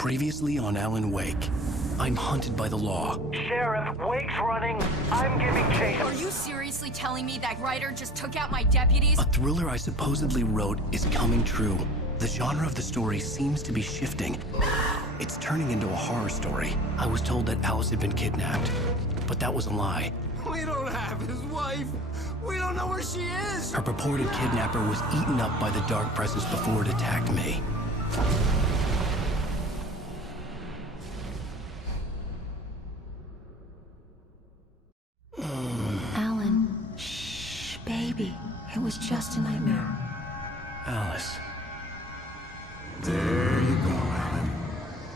Previously on Alan Wake. I'm hunted by the law. Sheriff, Wake's running. I'm giving chase. Are you seriously telling me that Ryder just took out my deputies? A thriller I supposedly wrote is coming true. The genre of the story seems to be shifting. It's turning into a horror story. I was told that Alice had been kidnapped, but that was a lie. We don't have his wife. We don't know where she is. Her purported kidnapper was eaten up by the dark presence before it attacked me. Alan, shh, baby. It was just a nightmare. Alice. There you go, Alan.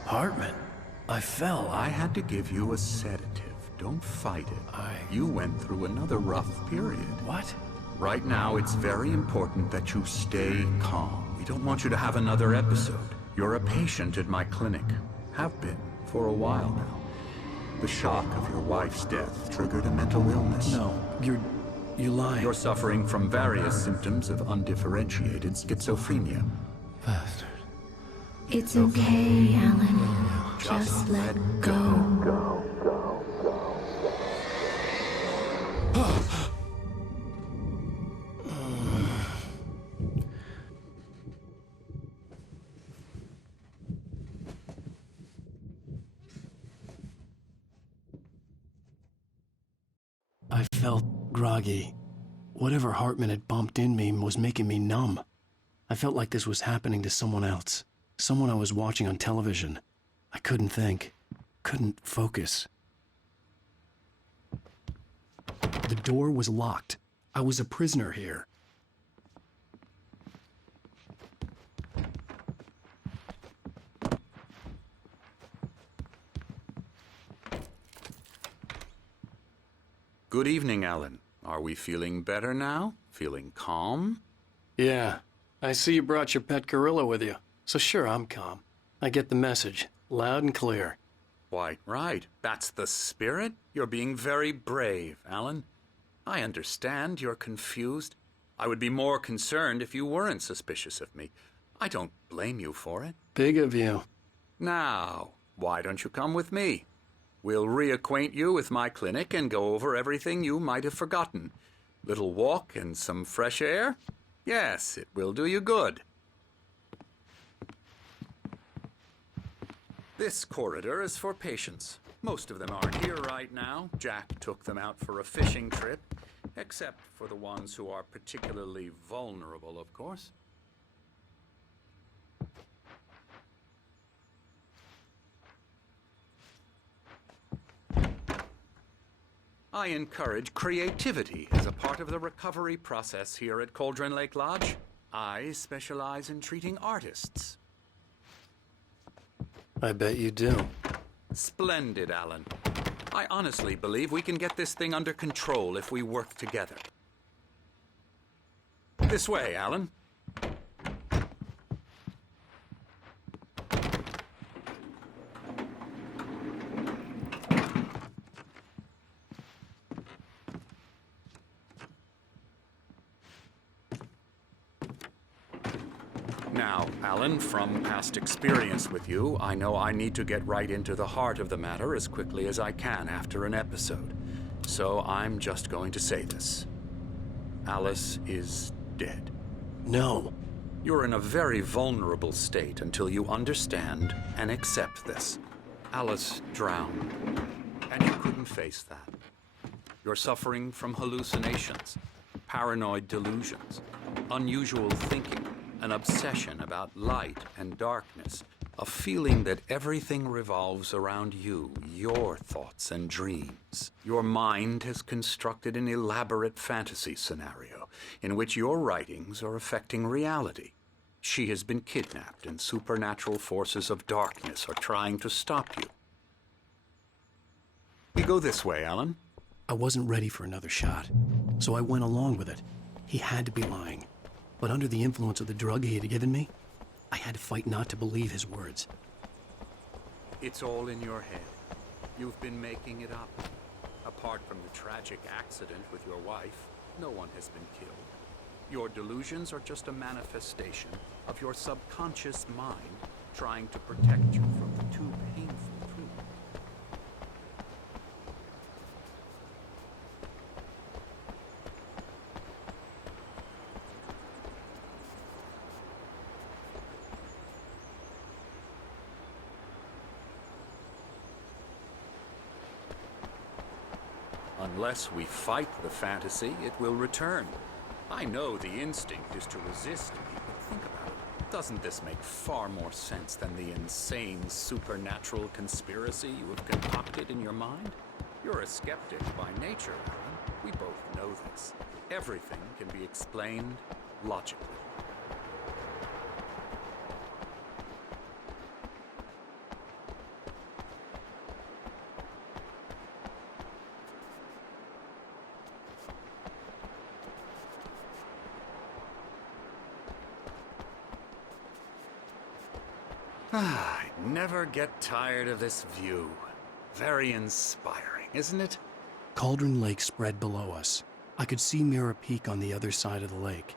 Hartman. I fell. I had to give you a sedative. Don't fight it. You went through another rough period. What? Right now, it's very important that you stay calm. We don't want you to have another episode. You're a patient at my clinic. Have been for a while now. The shock of your wife's death triggered a mental illness. No, you're lying. You're suffering from various symptoms of undifferentiated schizophrenia. Bastard. It's okay, Alan. Just let go. I felt groggy. Whatever Hartman had bumped in me was making me numb. I felt like this was happening to someone else. Someone I was watching on television. I couldn't think. Couldn't focus. The door was locked. I was a prisoner here. Good evening, Alan. Are we feeling better now? Feeling calm? Yeah. I see you brought your pet gorilla with you. So sure, I'm calm. I get the message. Loud and clear. Quite right. That's the spirit. You're being very brave, Alan. I understand you're confused. I would be more concerned if you weren't suspicious of me. I don't blame you for it. Big of you. Now, why don't you come with me? We'll reacquaint you with my clinic and go over everything you might have forgotten. Little walk and some fresh air? Yes, it will do you good. This corridor is for patients. Most of them aren't here right now. Jack took them out for a fishing trip, except for the ones who are particularly vulnerable, of course. I encourage creativity as a part of the recovery process here at Cauldron Lake Lodge. I specialize in treating artists. I bet you do. Splendid, Alan. I honestly believe we can get this thing under control if we work together. This way, Alan. Now, Alan, from past experience with you, I know I need to get right into the heart of the matter as quickly as I can after an episode. So I'm just going to say this. Alice is dead. No. You're in a very vulnerable state until you understand and accept this. Alice drowned, and you couldn't face that. You're suffering from hallucinations, paranoid delusions, unusual thinking, an obsession about light and darkness, a feeling that everything revolves around you, your thoughts and dreams. Your mind has constructed an elaborate fantasy scenario in which your writings are affecting reality. She has been kidnapped and supernatural forces of darkness are trying to stop you. We go this way, Alan. I wasn't ready for another shot, so I went along with it. He had to be lying. But under the influence of the drug he had given me, I had to fight not to believe his words. It's all in your head. You've been making it up. Apart from the tragic accident with your wife, no one has been killed. Your delusions are just a manifestation of your subconscious mind trying to protect you from Unless we fight the fantasy, it will return. I know the instinct is to resist me, but think about it. Doesn't this make far more sense than the insane supernatural conspiracy you have concocted in your mind? You're a skeptic by nature, Alan. We both know this. Everything can be explained logically. I never get tired of this view. Very inspiring, isn't it? Cauldron Lake spread below us. I could see Mirror Peak on the other side of the lake.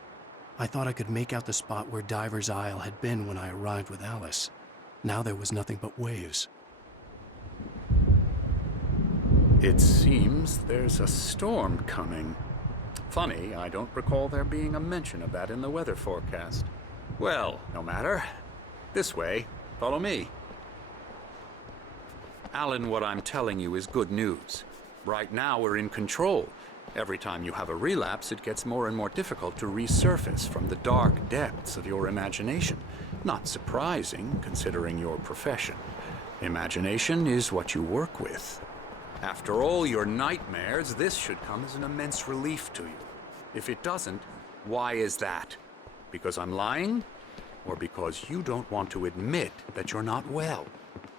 I thought I could make out the spot where Diver's Isle had been when I arrived with Alice. Now there was nothing but waves. It seems there's a storm coming. Funny, I don't recall there being a mention of that in the weather forecast. Well, no matter. This way. Follow me. Alan, what I'm telling you is good news. Right now, we're in control. Every time you have a relapse, it gets more and more difficult to resurface from the dark depths of your imagination. Not surprising, considering your profession. Imagination is what you work with. After all your nightmares, this should come as an immense relief to you. If it doesn't, why is that? Because I'm lying? Or because you don't want to admit that you're not well?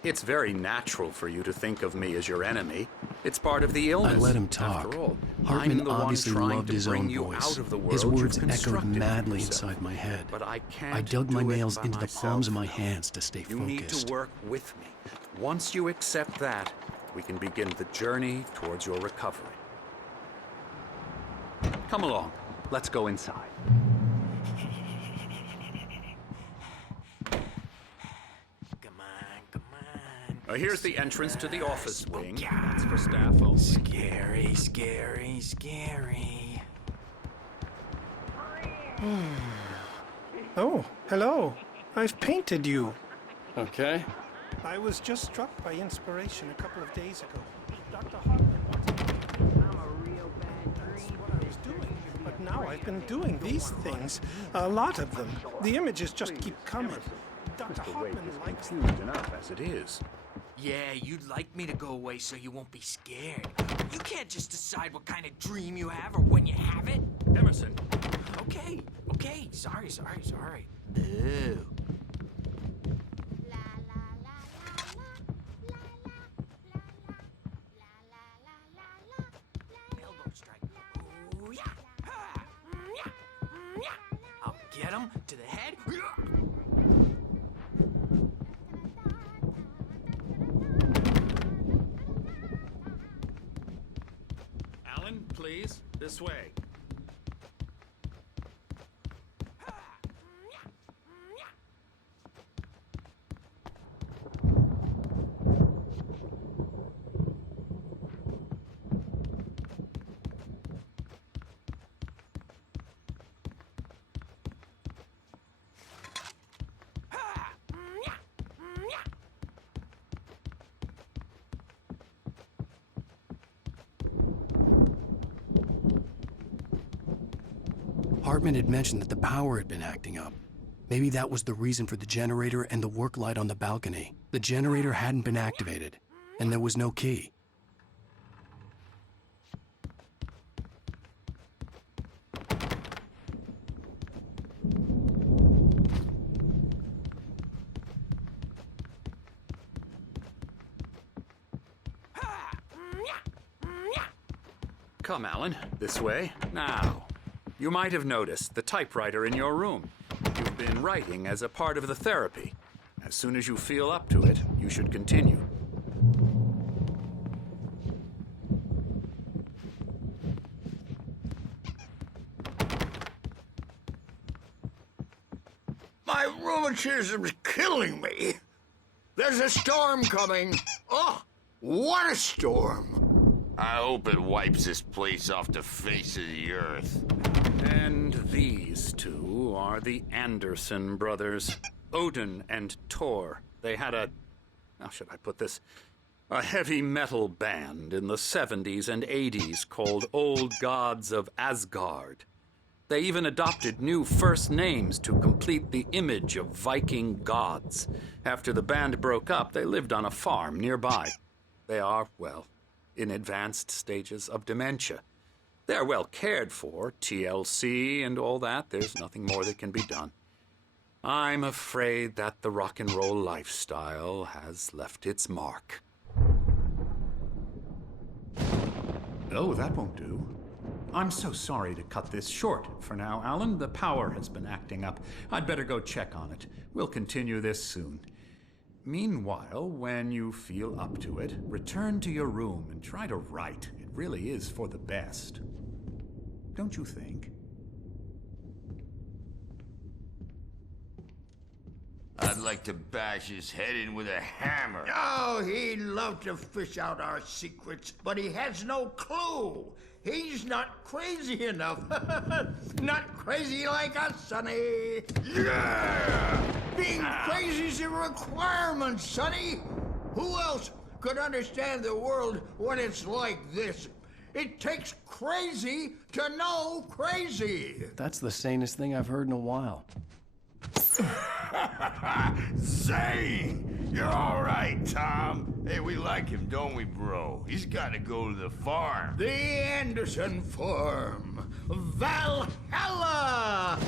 It's very natural for you to think of me as your enemy. It's part of the illness. I let him talk. After all, Hartman I'm the one obviously trying loved to his bring own you voice. out of the world His words you've echoed constructed for madly yourself. inside my head. But I can't I dug my do it nails by into the myself. palms of my hands to stay You focused. need to work with me. Once you accept that, we can begin the journey towards your recovery. Come along. Let's go inside. Come on. Here's the entrance to the office wing. It's for staff only. Scary, scary, scary. Oh, hello. I've painted you. Okay. I was just struck by inspiration a couple of days ago. Dr. Hartman wanted me to I'm a real bad That's what I was doing. But now I've been doing these things. A lot of them. The images just keep coming. Dr. Hartman likes them. Huge enough as it is. Yeah, you'd like me to go away so you won't be scared. You can't just decide what kind of dream you have or when you have it. Emerson, Okay. Sorry. Ew. Elbow strike. Ooh, yeah. Ha. Yeah. Yeah. I'll get him to the head. Alan, please, this way. Hartman had mentioned that the power had been acting up. Maybe that was the reason for the generator and the work light on the balcony. The generator hadn't been activated, and there was no key. Come, Alan, this way. Now, you might have noticed the typewriter in your room. You've been writing as a part of the therapy. As soon as you feel up to it, you should continue. My rheumatism's killing me. There's a storm coming. Oh, what a storm. I hope it wipes this place off the face of the earth. And these two are the Anderson brothers, Odin and Tor. They had a... How should I put this? A heavy metal band in the 70s and 80s called Old Gods of Asgard. They even adopted new first names to complete the image of Viking gods. After the band broke up, they lived on a farm nearby. They are, well, in advanced stages of dementia. They're well cared for, TLC and all that. There's nothing more that can be done. I'm afraid that the rock and roll lifestyle has left its mark. Oh, that won't do. I'm so sorry to cut this short for now, Alan. The power has been acting up. I'd better go check on it. We'll continue this soon. Meanwhile, when you feel up to it, return to your room and try to write. It really is for the best. Don't you think? I'd like to bash his head in with a hammer. Oh, he'd love to fish out our secrets, but he has no clue. He's not crazy enough. Not crazy like us, Sonny. Yeah! Being crazy's a requirement, Sonny. Who else could understand the world when it's like this? It takes crazy to know crazy. That's the sanest thing I've heard in a while. Zane! You're all right, Tom. Hey, we like him, don't we, bro? He's got to go to the farm. The Anderson Farm. Valhalla!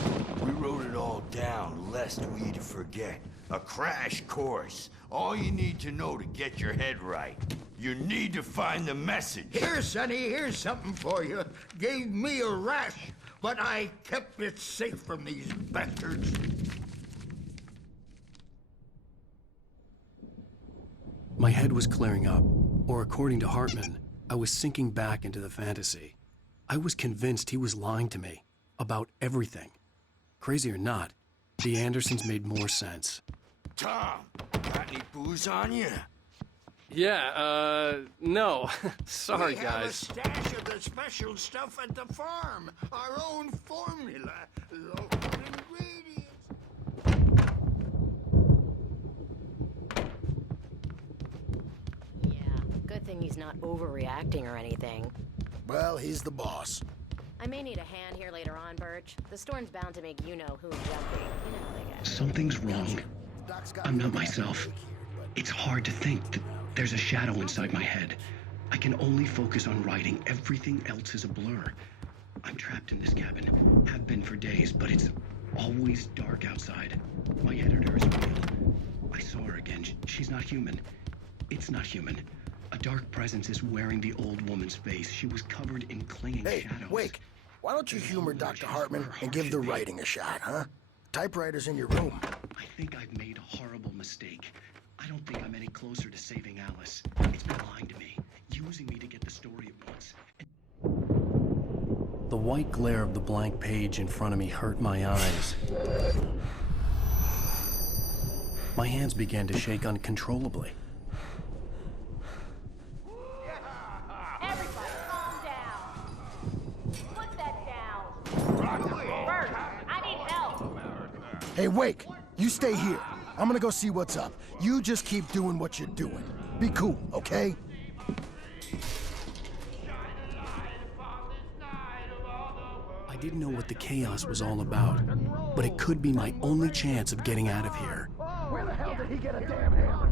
We wrote it all down, lest we forget. A crash course. All you need to know to get your head right. You need to find the message. Here, Sonny, here's something for you. Gave me a rash, but I kept it safe from these bastards. My head was clearing up, or according to Hartman, I was sinking back into the fantasy. I was convinced he was lying to me about everything. Crazy or not, the Andersons made more sense. Tom, got any booze on you? Yeah, no. Sorry, we have a guys. stash of the special stuff at the farm. Our own formula. Local ingredients. Yeah, good thing he's not overreacting or anything. Well, he's the boss. I may need a hand here later on, Birch. The storm's bound to make you-know-who jumpy. You know how they get. Something's wrong. I'm not myself. It's hard to think that there's a shadow inside my head. I can only focus on writing. Everything else is a blur. I'm trapped in this cabin. Have been for days, but it's always dark outside. My editor is real. I saw her again. She's not human. It's not human. A dark presence is wearing the old woman's face. She was covered in clinging shadows. Hey, Wake, why don't you humor Dr. Hartman and give the writing a shot, huh? Typewriter's in your room. I think I've made a horrible mistake. I don't think I'm any closer to saving Alice. It's been lying to me, using me to get the story it wants. The white glare of the blank page in front of me hurt my eyes. My hands began to shake uncontrollably. Everybody, calm down. Put that down. Bert, I need help. Hey, Wake, you stay here. I'm gonna go see what's up. You just keep doing what you're doing. Be cool, okay? I didn't know what the chaos was all about, but it could be my only chance of getting out of here. Where the hell did he get a damn hammer?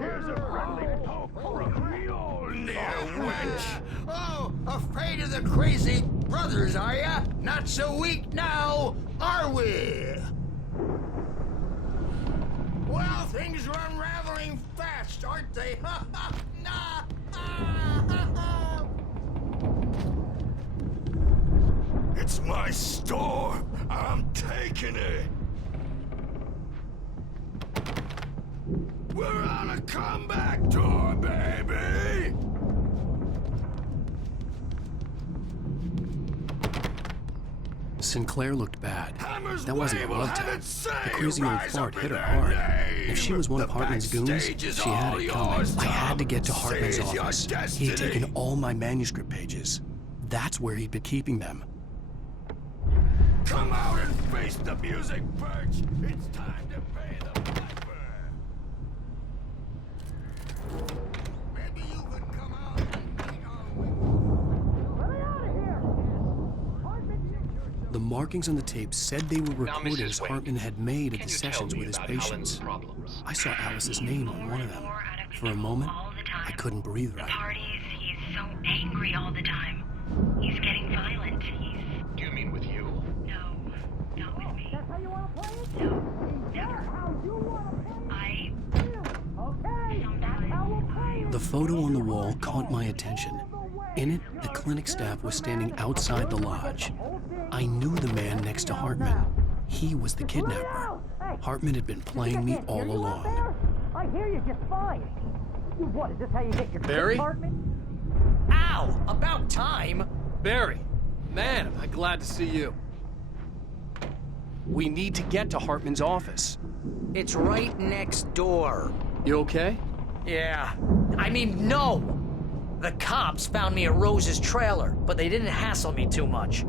Here's a friendly poke from Mjolnir, wench. Oh, afraid of the crazy brothers, are ya? Not so weak now, are we? Well, things are unraveling fast, aren't they? Ha ha! Nah! It's my storm. I'm taking it. We're on a comeback tour, baby. Sinclair looked bad. Hammer's That wasn't a way will love have tap. it say, The crazy old rise fart up hit in her her hard. name. If she was one of The Hartman's goons, backstage is she had all it coming. yours, I had to get to Tom. Hartman's Seize your office. He had destiny. taken all my manuscript pages. That's where he'd been keeping them. Come out and face the music, Birch. It's time to pay the piper. markings on the tape said they were recordings Hartman had made at the sessions with his patients. I saw Alice's name on one of them. For a moment, I couldn't breathe right. Parties, he's so angry all the time. He's getting violent. Do you mean with you? No, not with me. That's how you want to play it? No, never. How you want to play it? Okay, that's how we'll play it. The photo on the wall caught my attention. In it, the clinic staff was standing outside the lodge. I knew the man next to Hartman. He was the kidnapper. Hartman had been playing me all along. I hear you just fine. What, is this how you get your Barry? apartment? Ow! About time! Barry, man, am I glad to see you. We need to get to Hartman's office. It's right next door. You okay? Yeah. I mean, no! The cops found me at Rose's trailer, but they didn't hassle me too much.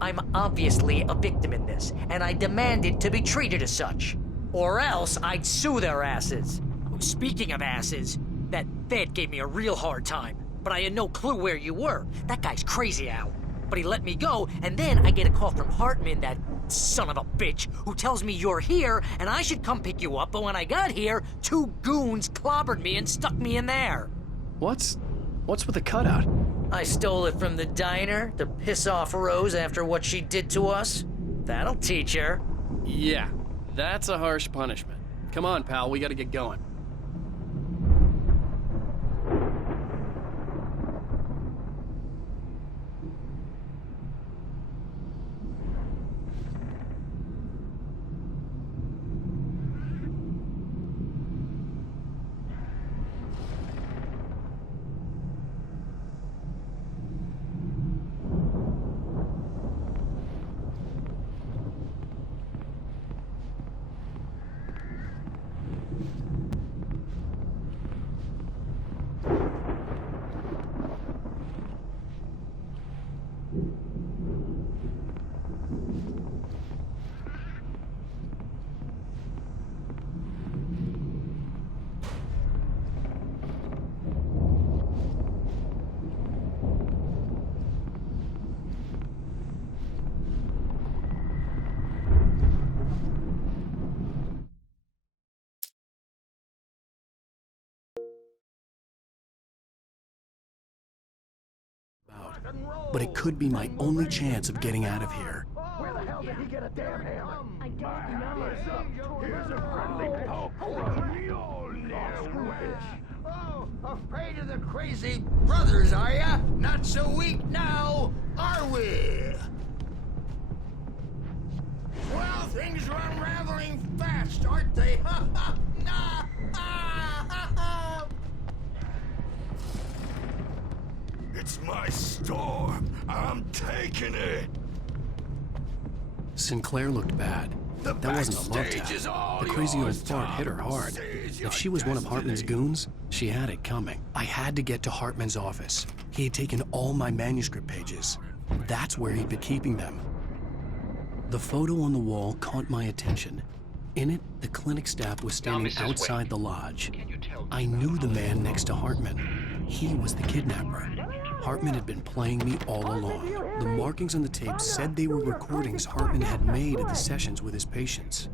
I'm obviously a victim in this, and I demanded to be treated as such. Or else I'd sue their asses. Speaking of asses, that vet gave me a real hard time, but I had no clue where you were. That guy's crazy, Al. But he let me go, and then I get a call from Hartman, that son of a bitch, who tells me you're here, and I should come pick you up, but when I got here, 2 goons clobbered me and stuck me in there. What's with the cutout? I stole it from the diner to piss off Rose after what she did to us. That'll teach her. Yeah, that's a harsh punishment. Come on, pal, we gotta get going. But it could be my only chance of getting out of here. Where the hell did he get a damn hammer? I don't know. Here's a friendly poke. Oh, afraid of the crazy brothers, are ya? Not so weak now, are we? Well, things are unraveling fast, aren't they? Ha ha! Nah! Ah, ha, ha. It's my storm. I'm taking it. Sinclair looked bad. That wasn't a love tap. The crazy old fart hit her hard. If she was one of Hartman's goons, she had it coming. I had to get to Hartman's office. He had taken all my manuscript pages. That's where he'd been keeping them. The photo on the wall caught my attention. In it, the clinic staff was standing outside the lodge. I knew the man next to Hartman. He was the kidnapper. Hartman had been playing me all along. The markings on the tape said they were recordings Hartman had made at the sessions with his patients.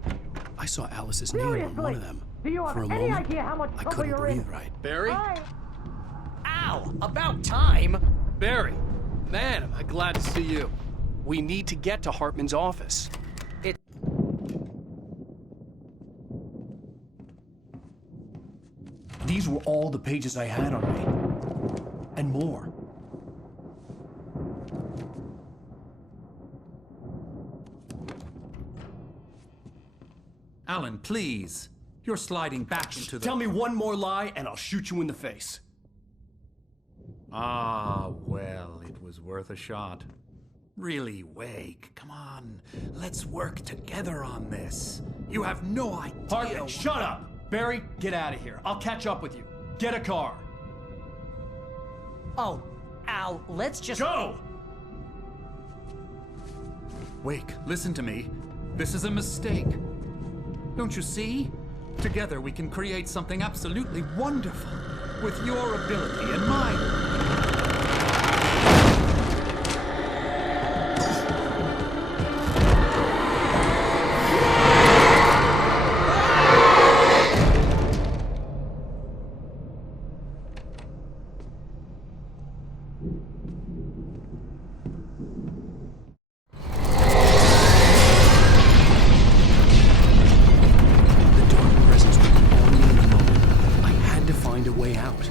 I saw Alice's name on one of them. For a moment, I couldn't breathe right. Barry? Ow! About time! Barry, man, am I glad to see you. We need to get to Hartman's office. These were all the pages I had on me. And more. Alan, please. You're sliding back into the... Tell me one more lie and I'll shoot you in the face. Ah, well, it was worth a shot. Really, Wake, come on. Let's work together on this. You have no idea... Hartman, shut up! Barry, get out of here. I'll catch up with you. Get a car. Oh, Al, let's just... Go! Wake, listen to me. This is a mistake. Don't you see? Together we can create something absolutely wonderful. With your ability and mine. find a way out.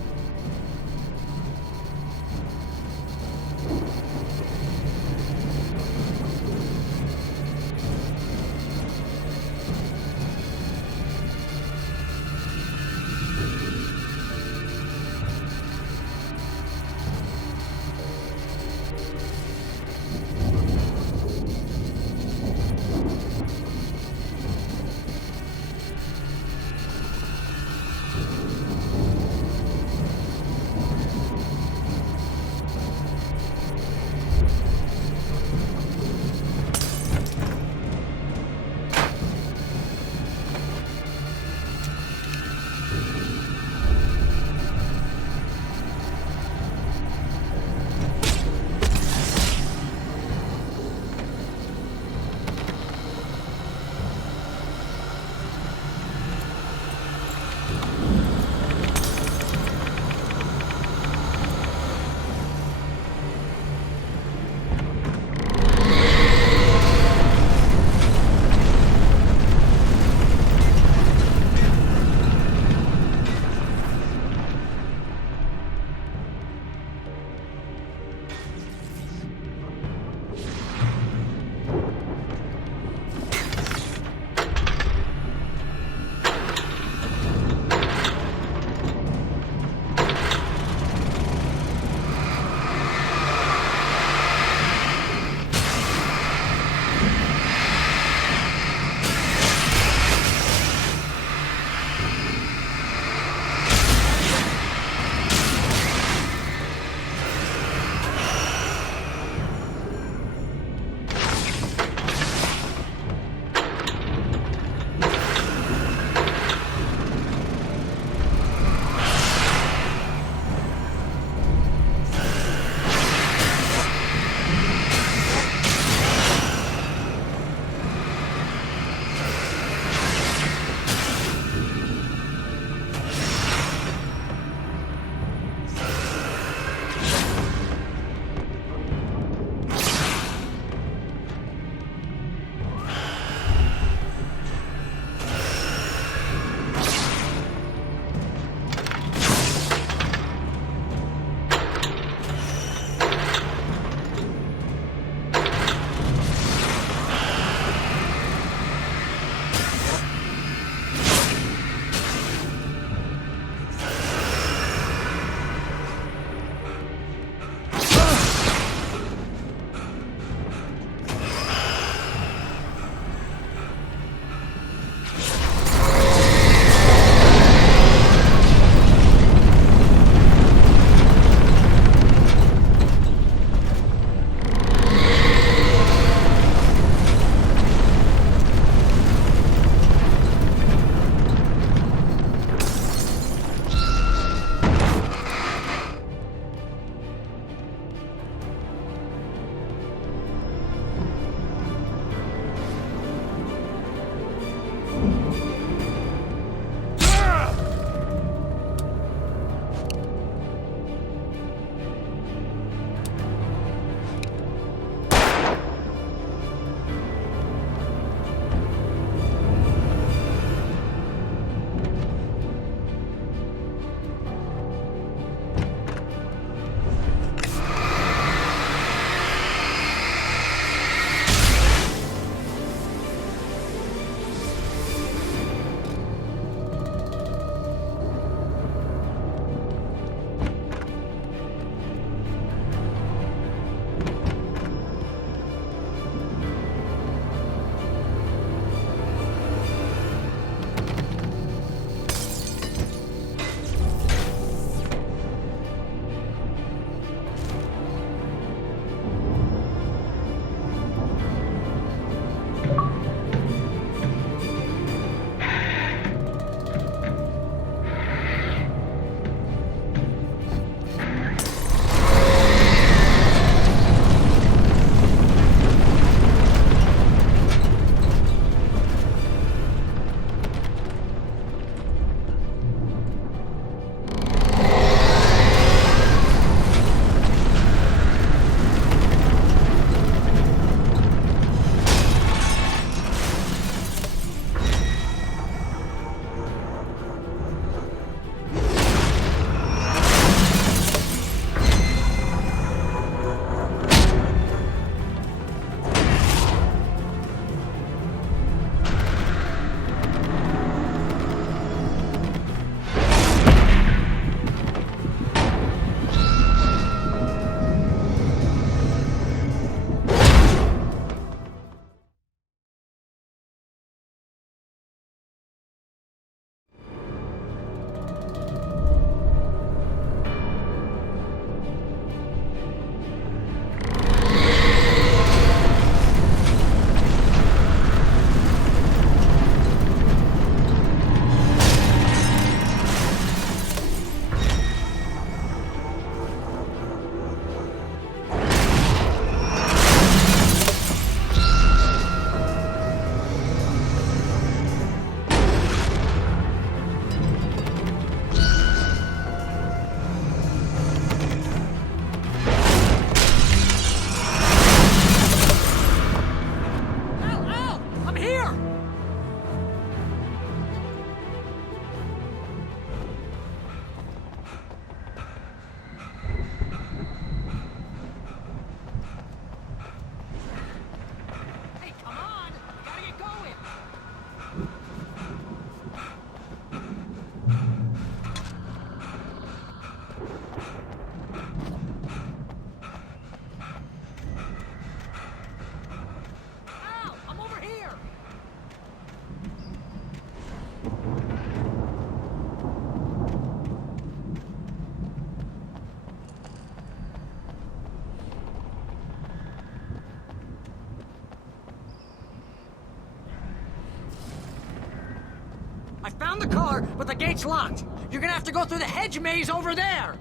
found the car, but the gate's locked. You're gonna have to go through the hedge maze over there.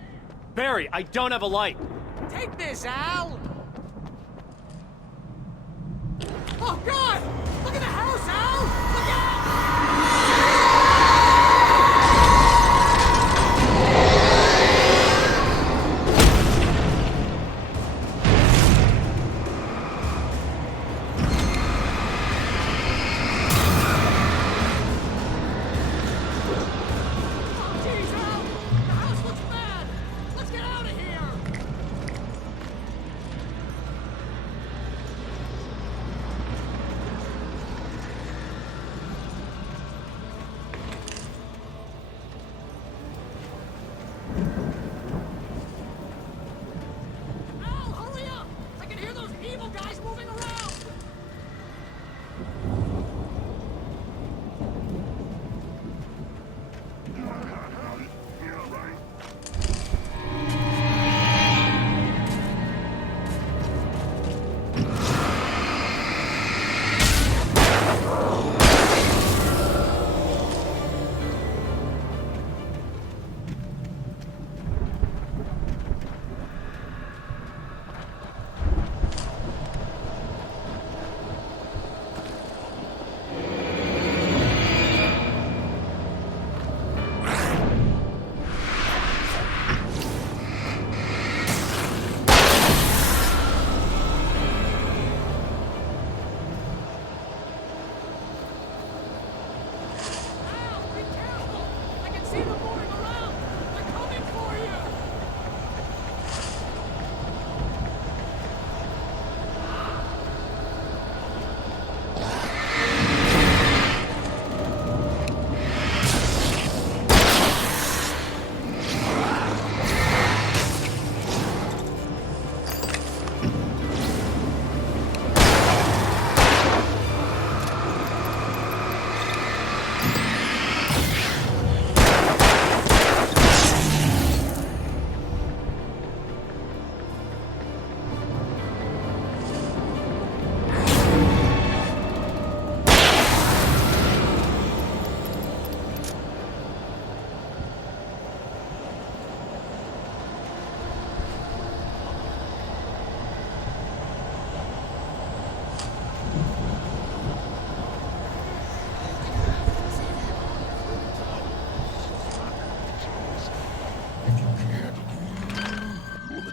Barry, I don't have a light. Take this, Al. Oh, God! Look at the house, Al! Look out!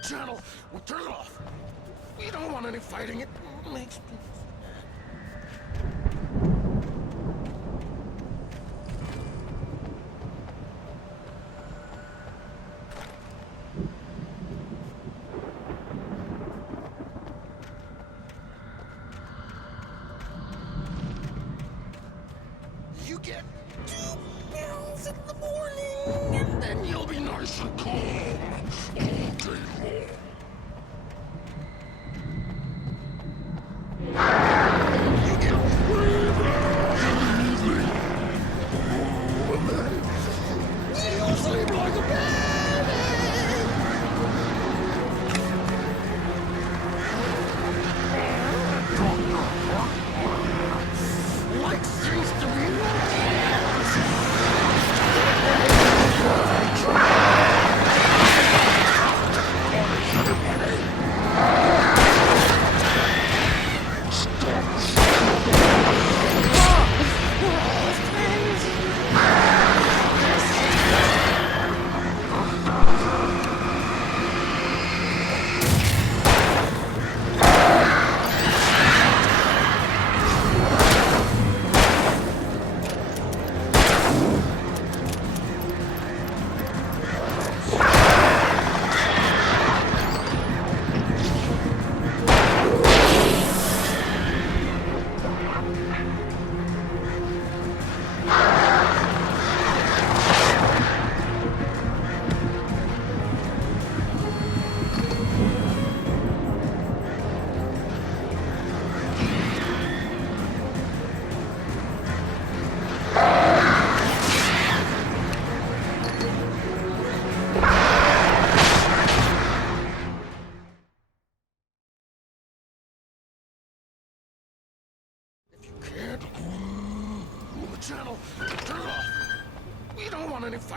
channel. We'll turn it off. We don't want any fighting. It makes me... You get 2 pills in the morning, and then you'll be nice and calm all day long.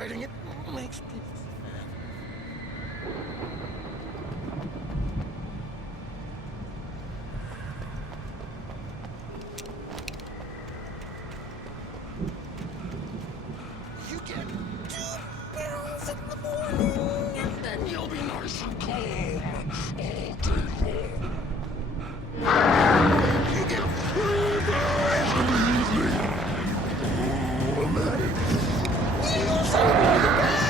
fighting it makes me You get 2 pills in the morning, and then you'll be nice and calm all day long. You get 3 pills in the evening. Oh, man. You say the baby!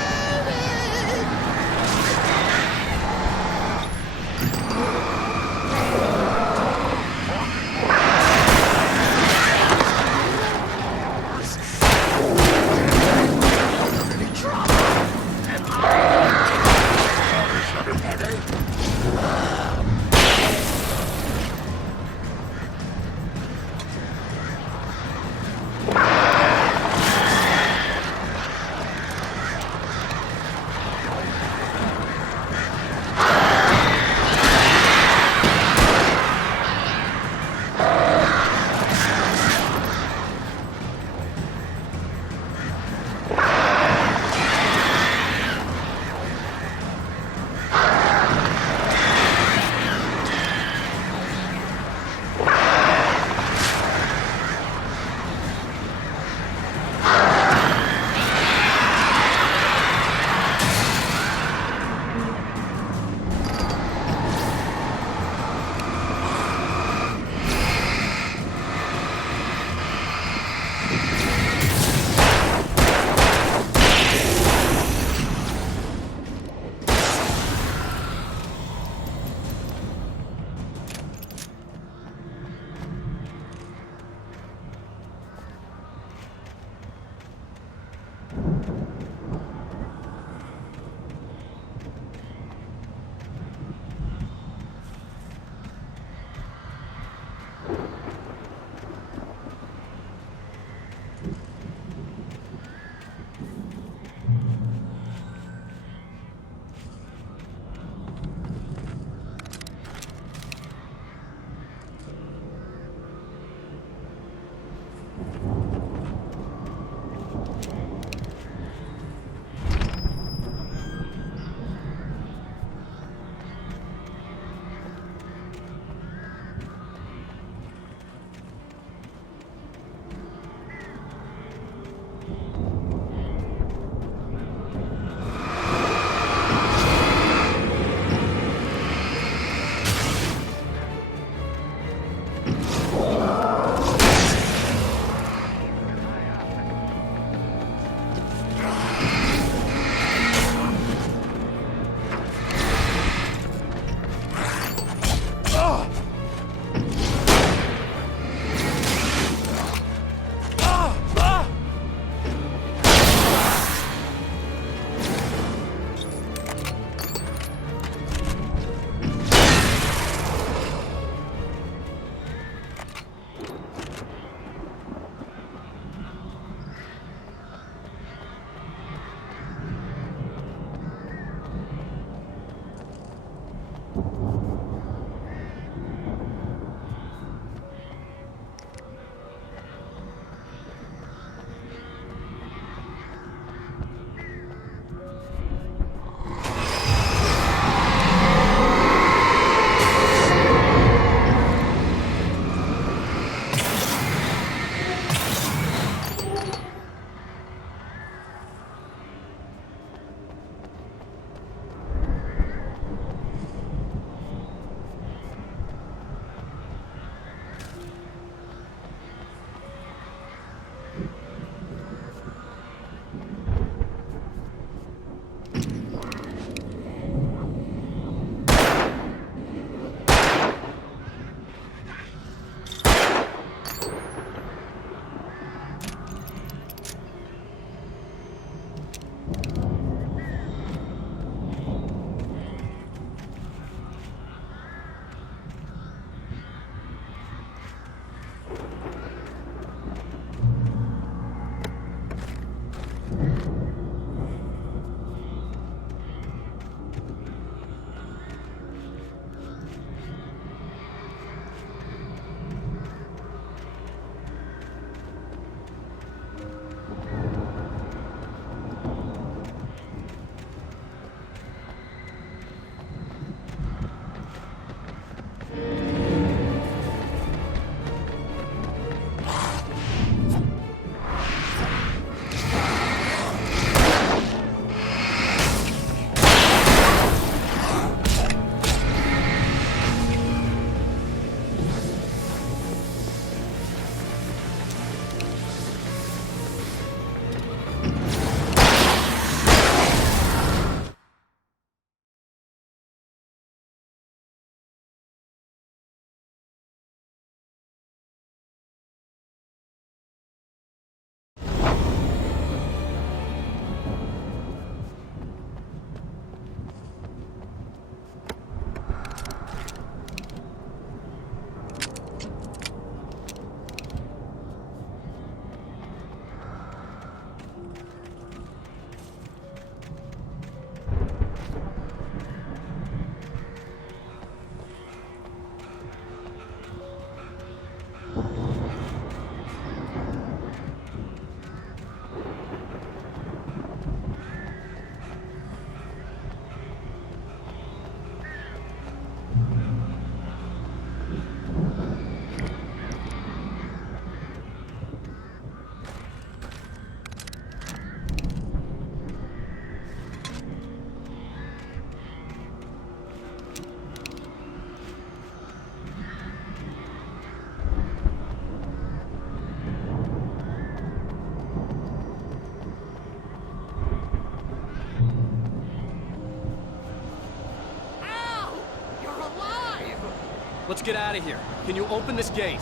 let's get out of here. Can you open this gate?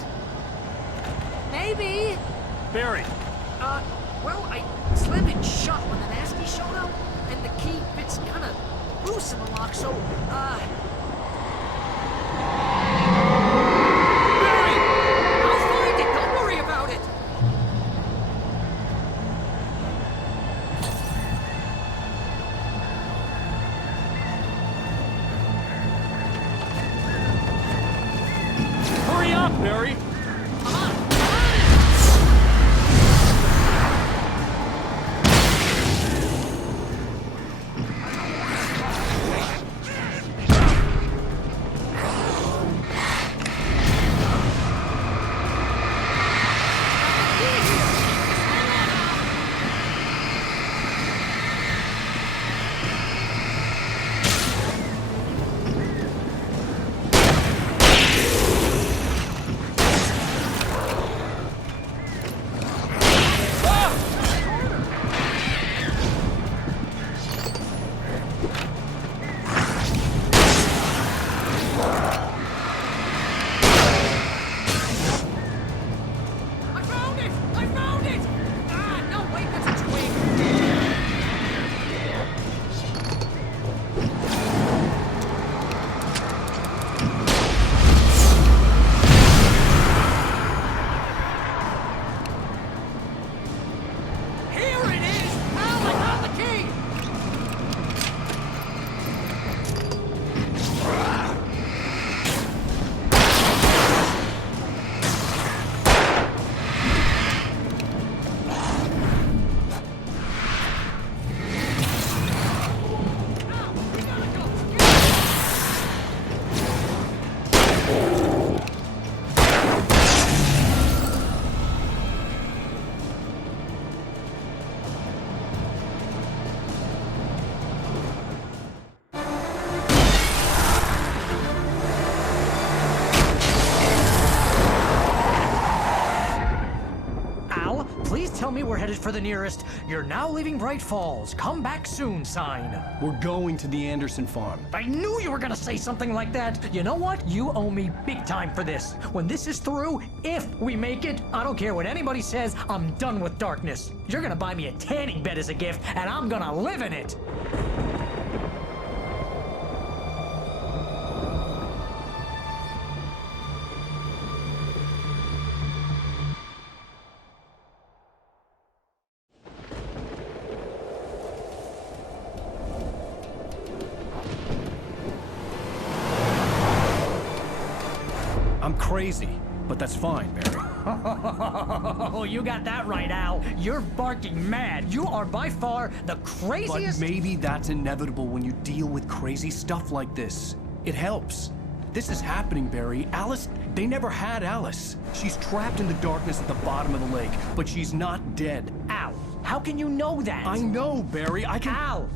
Maybe. Barry, Well, I slammed it shut when the nasty showed up, and the key fits kind of loose in the lock, so, Barry! I'll find it, don't worry about it! hurry up, Barry! I found it! Ah, no, wait, that's a twig! Here it is! Al, I found the key! Al, please tell me we're headed for the nearest "You're now leaving Bright Falls. Come back soon" sign. We're going to the Anderson farm. I knew you were gonna say something like that. You know what? You owe me big time for this. When this is through, if we make it, I don't care what anybody says, I'm done with darkness. You're gonna buy me a tanning bed as a gift, and I'm gonna live in it. I'm crazy, but that's fine, Barry. Oh, you got that right, Al. You're barking mad. You are by far the But craziest. maybe that's inevitable when you deal with crazy stuff like this. It helps. This is happening, Barry. Alice, they never had Alice. She's trapped in the darkness at the bottom of the lake, but she's not dead. Al, how can you know that? I know, Barry. I can... Al,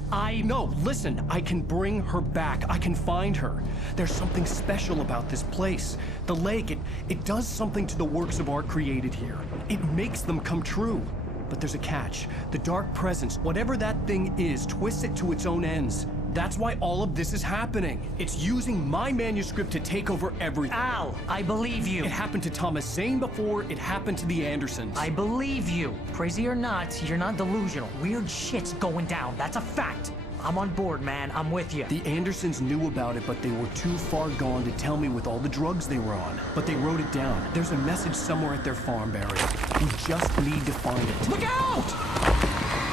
No, listen. I can bring her back. I can find her. There's something special about this place. The lake, it does something to the works of art created here. It makes them come true. But there's a catch. The dark presence, whatever that thing is, twists it to its own ends. That's why all of this is happening. It's using my manuscript to take over everything. Al, I believe you. It happened to Thomas Zane before, it happened to the Andersons. I believe you. Crazy or not, you're not delusional. Weird shit's going down. That's a fact. I'm on board, man. I'm with you. The Andersons knew about it, but they were too far gone to tell me with all the drugs they were on. But they wrote it down. There's a message somewhere at their farm, Barry. We just need to find it. Look out!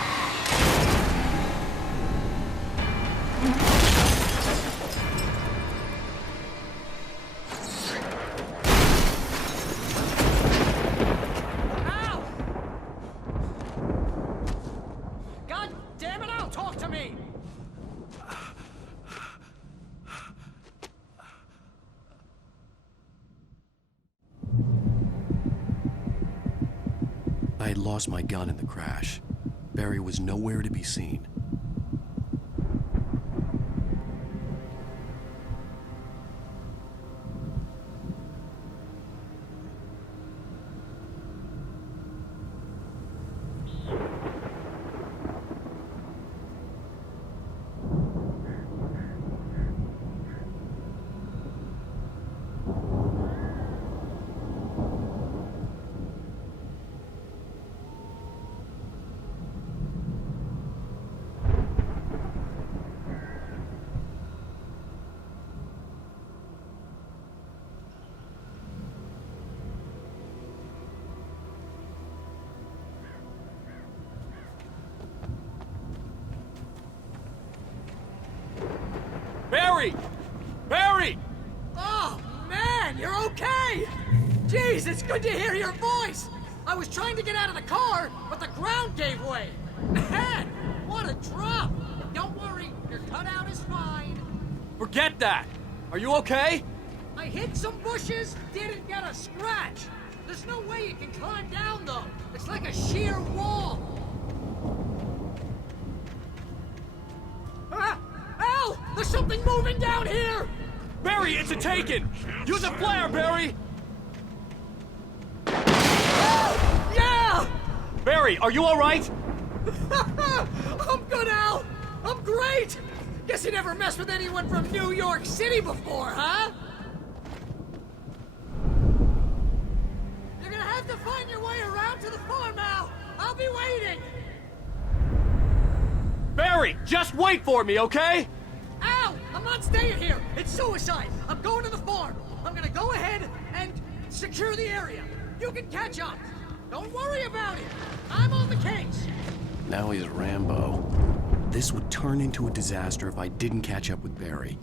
Al! God damn it, Al, talk to me! I had lost my gun in the crash. Barry was nowhere to be seen. Barry! Barry! Oh, man, you're okay! Jeez, it's good to hear your voice! I was trying to get out of the car, but the ground gave way. Man, what a drop! Don't worry, your cutout is fine. Forget that! Are you okay? I hit some bushes, didn't get a scratch. There's no way you can climb down, though. It's like a sheer wall. Ah! Al! There's something moving down here! Barry, it's a taken! Use a flare, Barry! Yeah! Barry, are you alright? I'm good, Al! I'm great! Guess you never messed with anyone from New York City before, huh? You're gonna have to find your way around to the farm, Al! I'll be waiting! Barry, just wait for me, okay? Al! I'm not staying here! It's suicide! I'm going to the farm! I'm gonna go ahead and secure the area! You can catch up! Don't worry about it! I'm on the case! Now he's Rambo. This would turn into a disaster if I didn't catch up with Barry.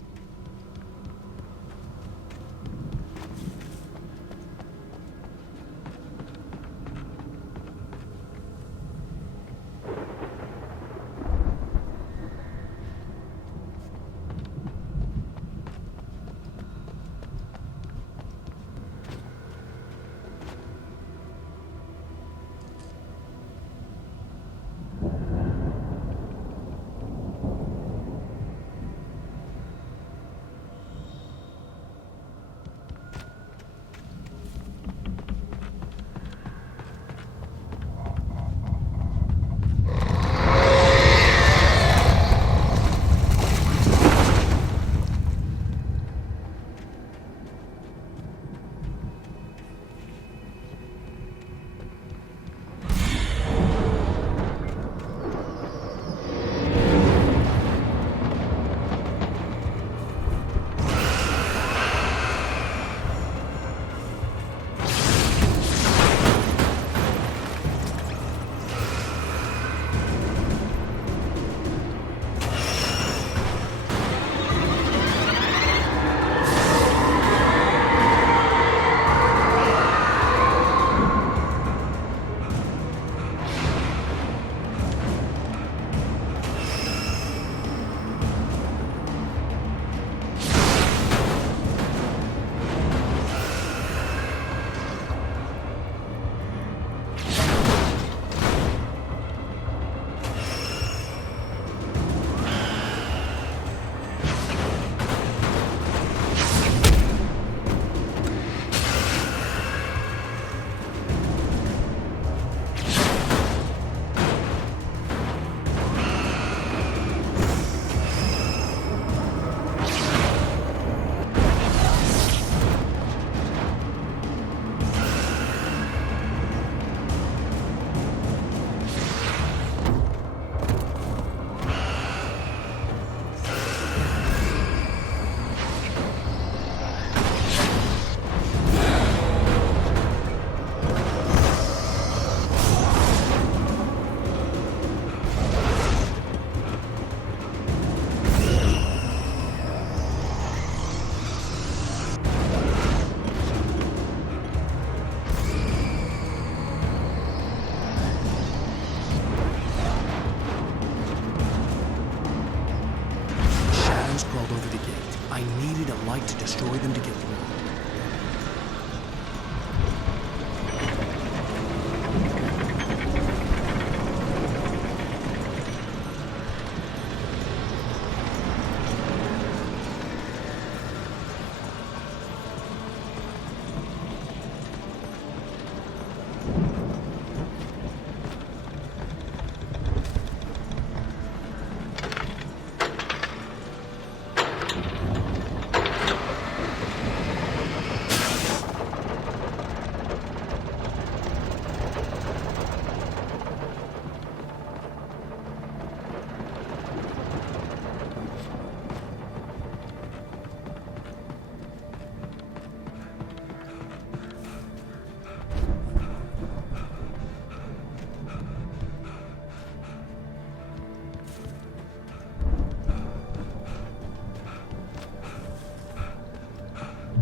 To destroy them to get through.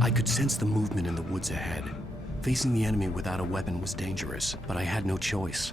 I could sense the movement in the woods ahead. Facing the enemy without a weapon was dangerous, but I had no choice.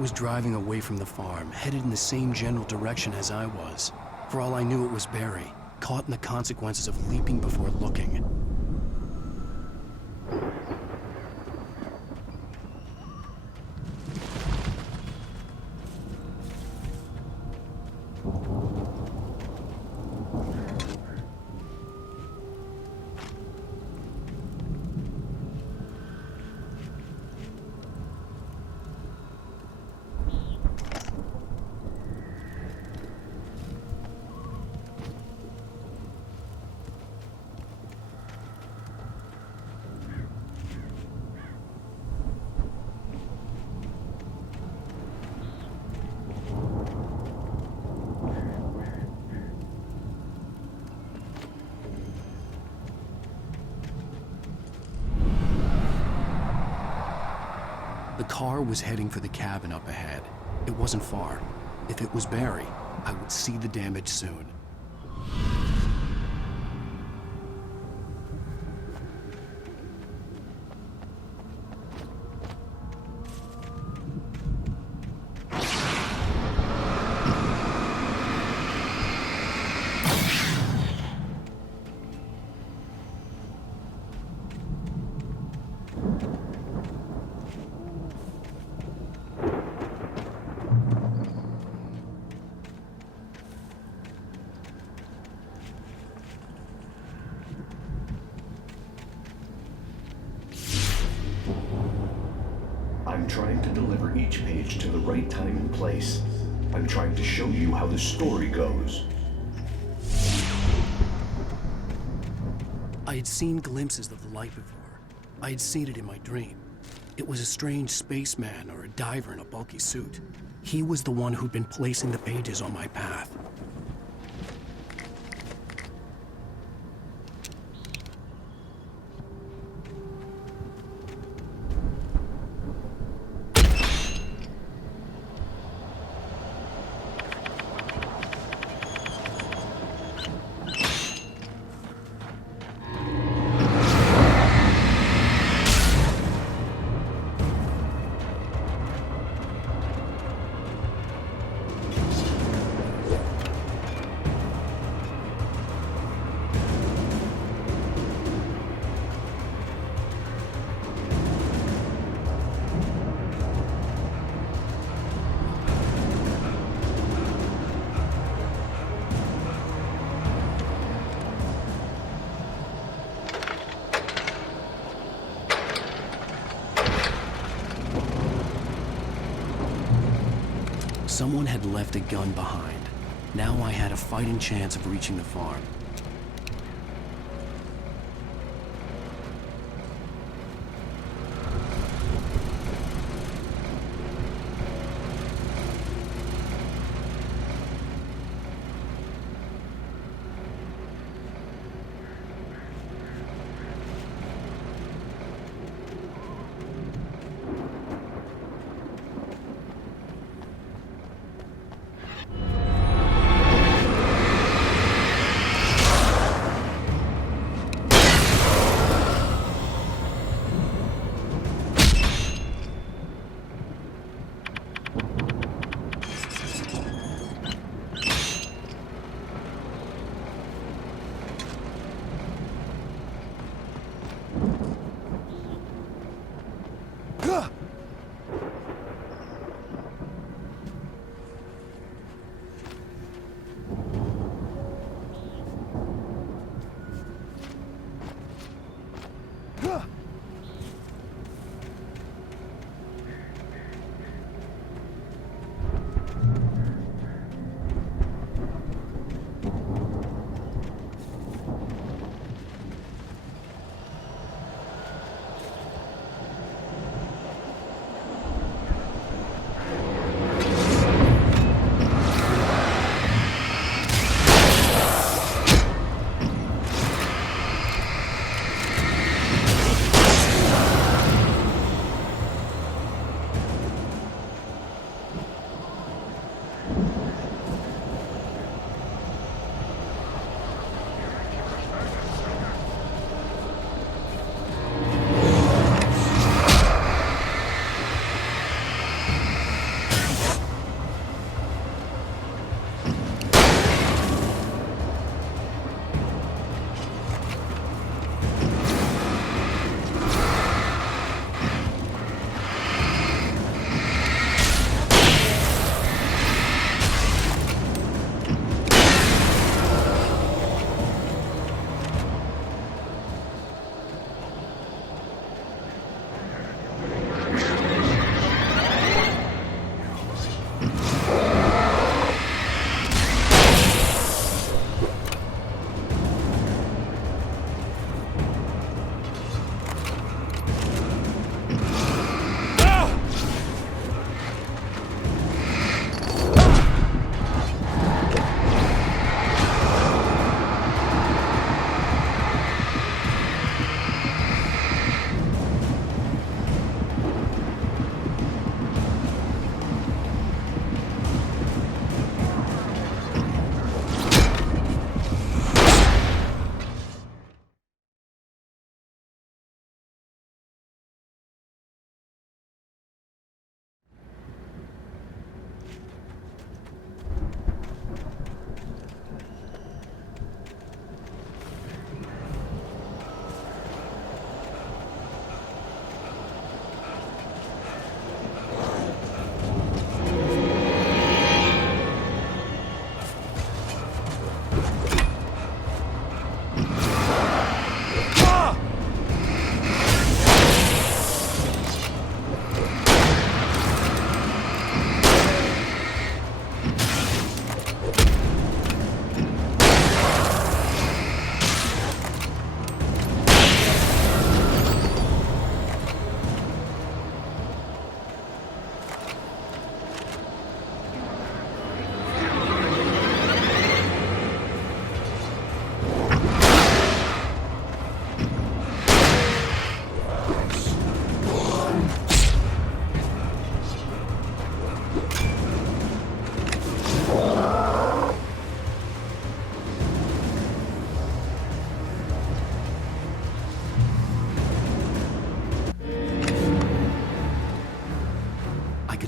Was driving away from the farm, headed in the same general direction as I was. For all I knew, it was Barry, caught in the consequences of leaping before looking. The car was heading for the cabin up ahead. It wasn't far. If it was Barry, I would see the damage soon. I'm trying to deliver each page to the right time and place. I'm trying to show you how the story goes. I had seen glimpses of the light before. I had seen it in my dream. It was a strange spaceman or a diver in a bulky suit. He was the one who'd been placing the pages on my path. Someone had left a gun behind. Now I had a fighting chance of reaching the farm.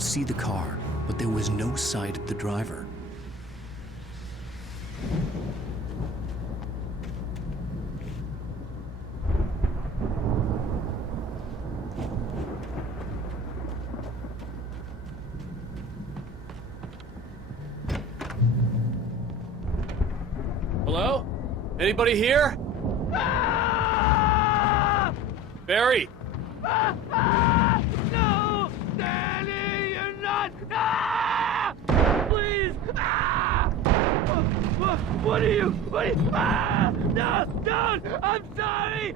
see the car, but there was no sight of the driver. Hello? Anybody here? Barry! No! Danny, you're not! Please! What are you? No! Don't! I'm sorry!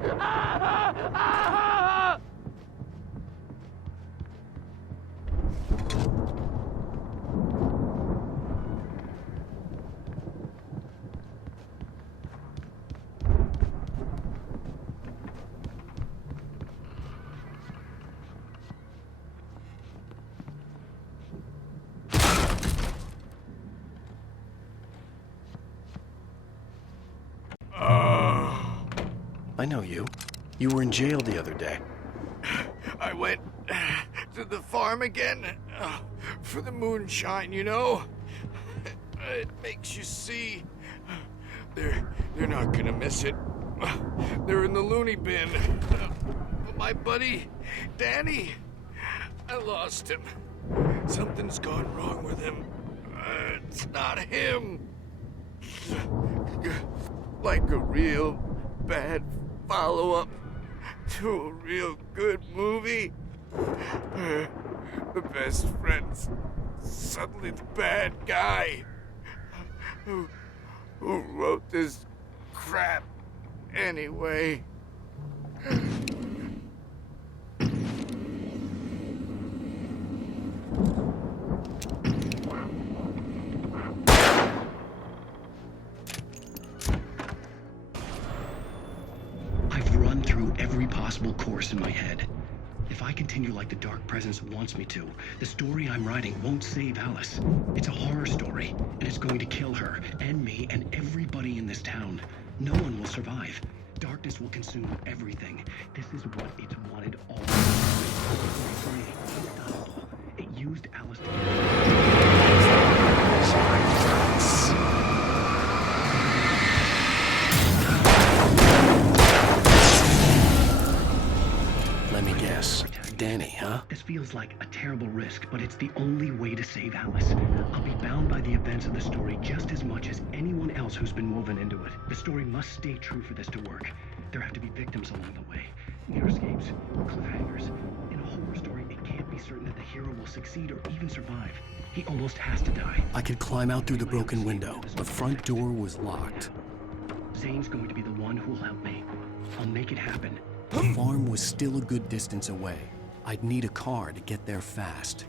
I know you. You were in jail the other day. I went to the farm again for the moonshine, you know? It makes you see. They're not gonna miss it. They're in the loony bin. But my buddy, Danny, I lost him. Something's gone wrong with him. It's not him. Like a real bad follow-up to a real good movie. The best friend's suddenly the bad guy. Who wrote this crap anyway? I've run through every possible course in my head. If I continue like the Dark Presence wants me to, the story I'm writing won't save Alice. It's a horror story, and it's going to kill her, and me, and everybody in this town. No one will survive. Darkness will consume everything. This is what it's wanted all along. It's unstoppable. It used Alice to... Let me guess. Danny, huh? This feels like a terrible risk, but it's the only way to save Alice. I'll be bound by the events of the story just as much as anyone else who's been woven into it. The story must stay true for this to work. There have to be victims along the way. Near escapes, cliffhangers. In a horror story, it can't be certain that the hero will succeed or even survive. He almost has to die. I could climb out through the broken window. The front door was locked. Zane's going to be the one who'll help me. I'll make it happen. The farm was still a good distance away. I'd need a car to get there fast.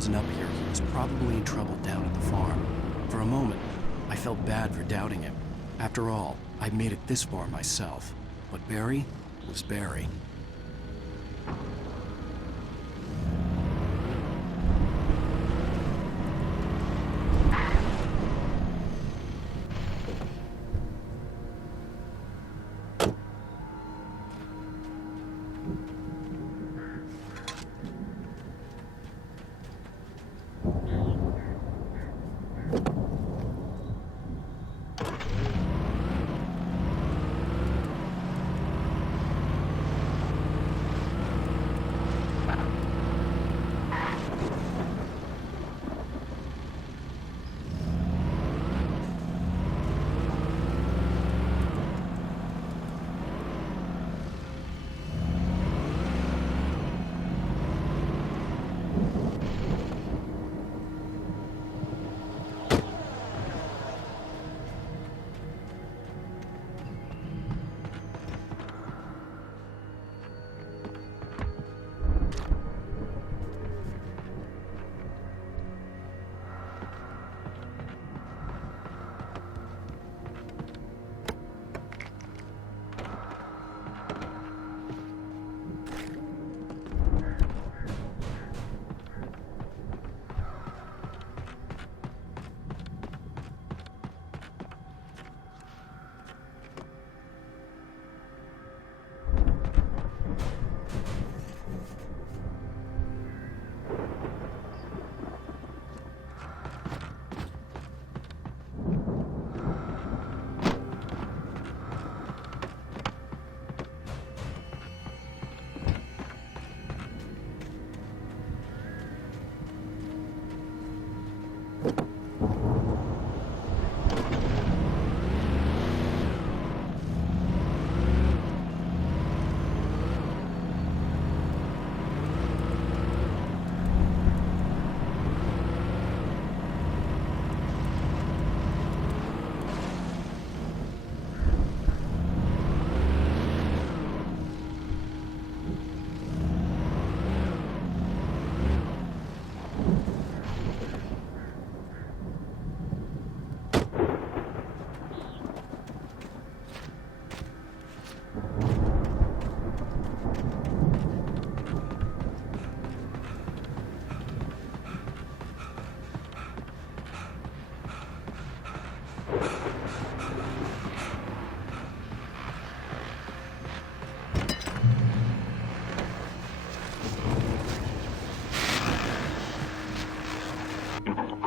wasn't up here, he was probably in trouble down at the farm. For a moment, I felt bad for doubting him. After all, I'd made it this far myself. But Barry was Barry.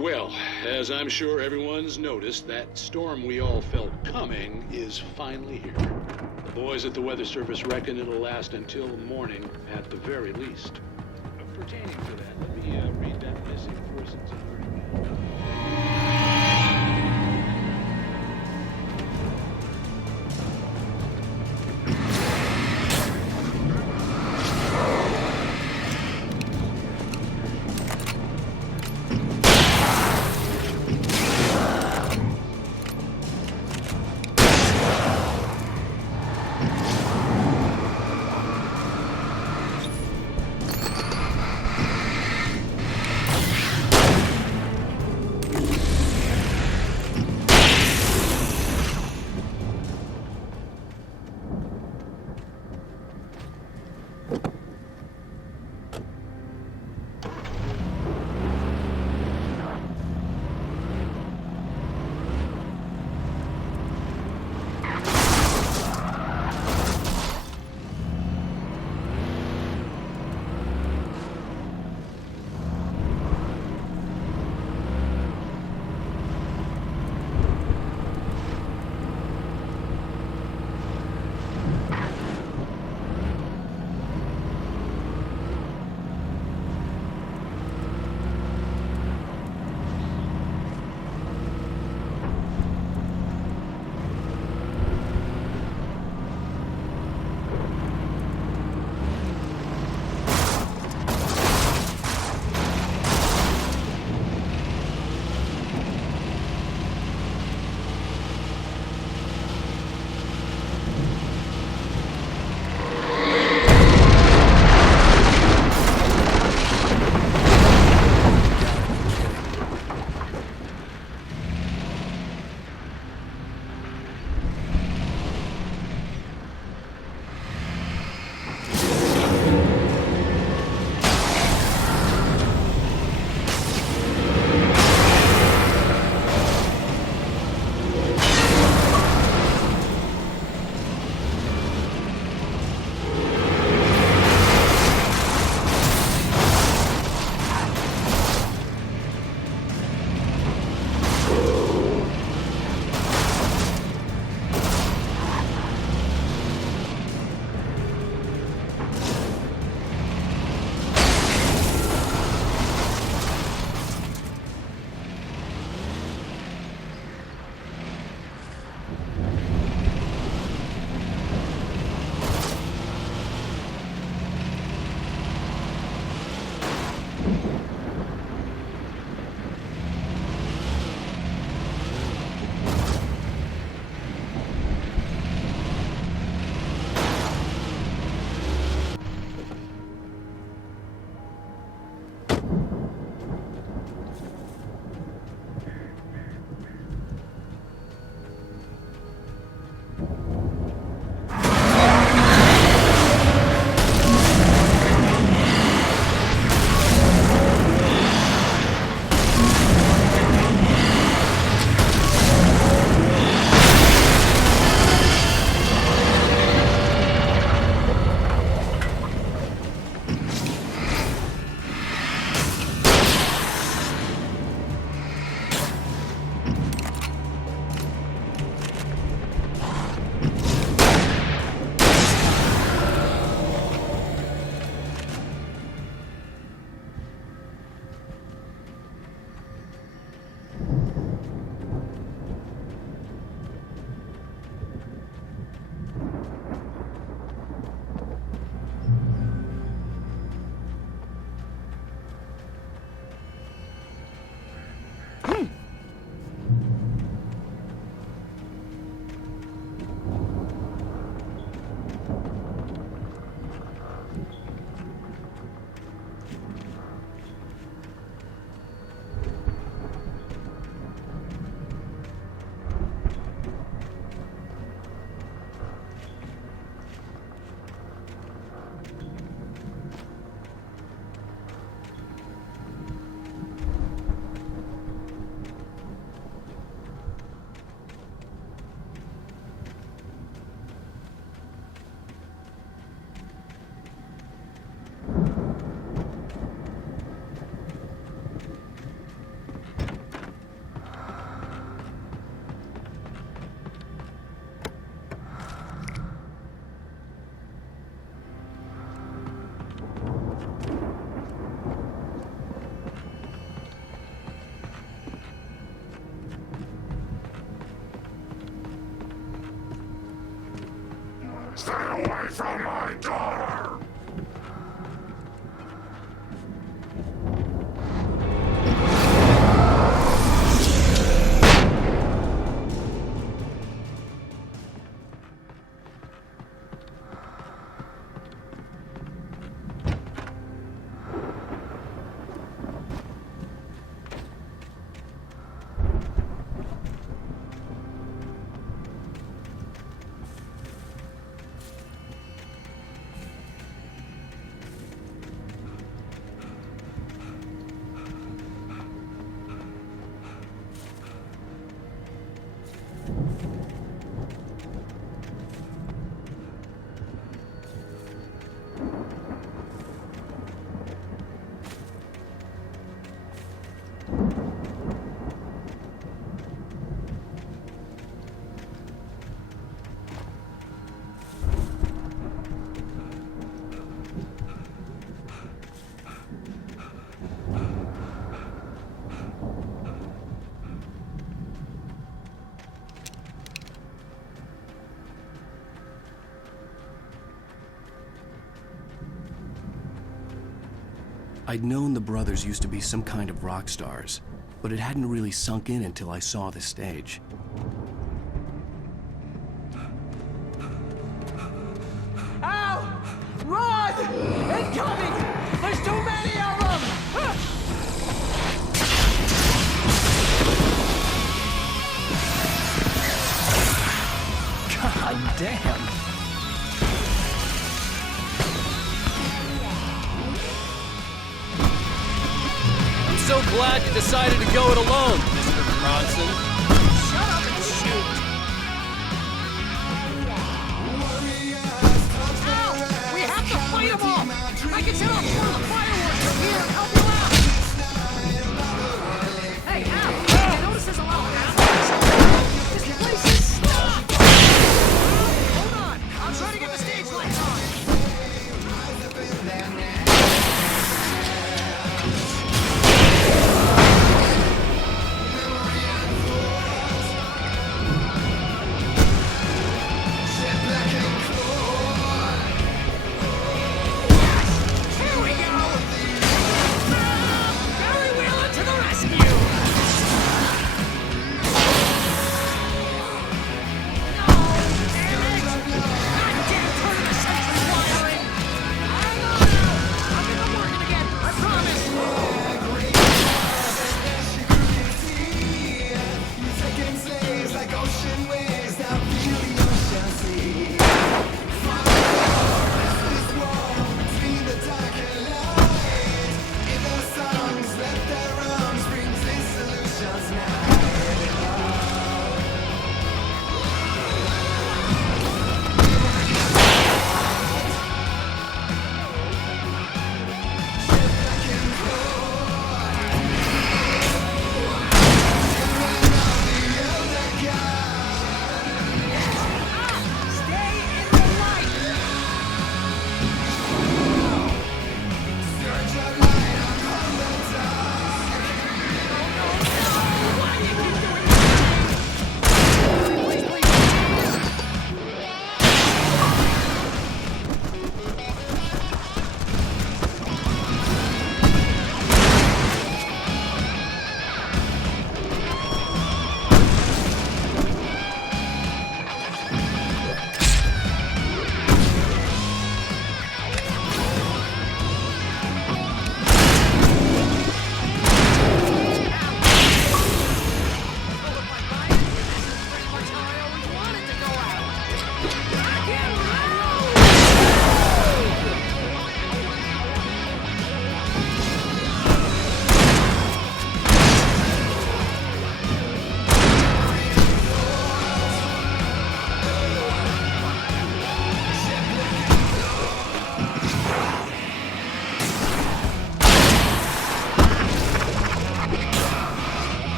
Well, as I'm sure everyone's noticed, that storm we all felt coming is finally here. The boys at the Weather Service reckon it'll last until morning at the very least. Pertaining to that, let me read that missing persons alert. away from my daughter! I'd known the brothers used to be some kind of rock stars, but it hadn't really sunk in until I saw the stage. Ow! Run! Incoming! There's too many of them! God damn! So glad you decided to go it alone, Mr. Bronson. Shut up and shoot! Ow! We have to fight them all! I can set off one of the fireworks from here and help you out! Hey, Al! You notice there's a lot of animals? This place is stopped! Hold on! I'm trying to get the stage lights on! Here we go!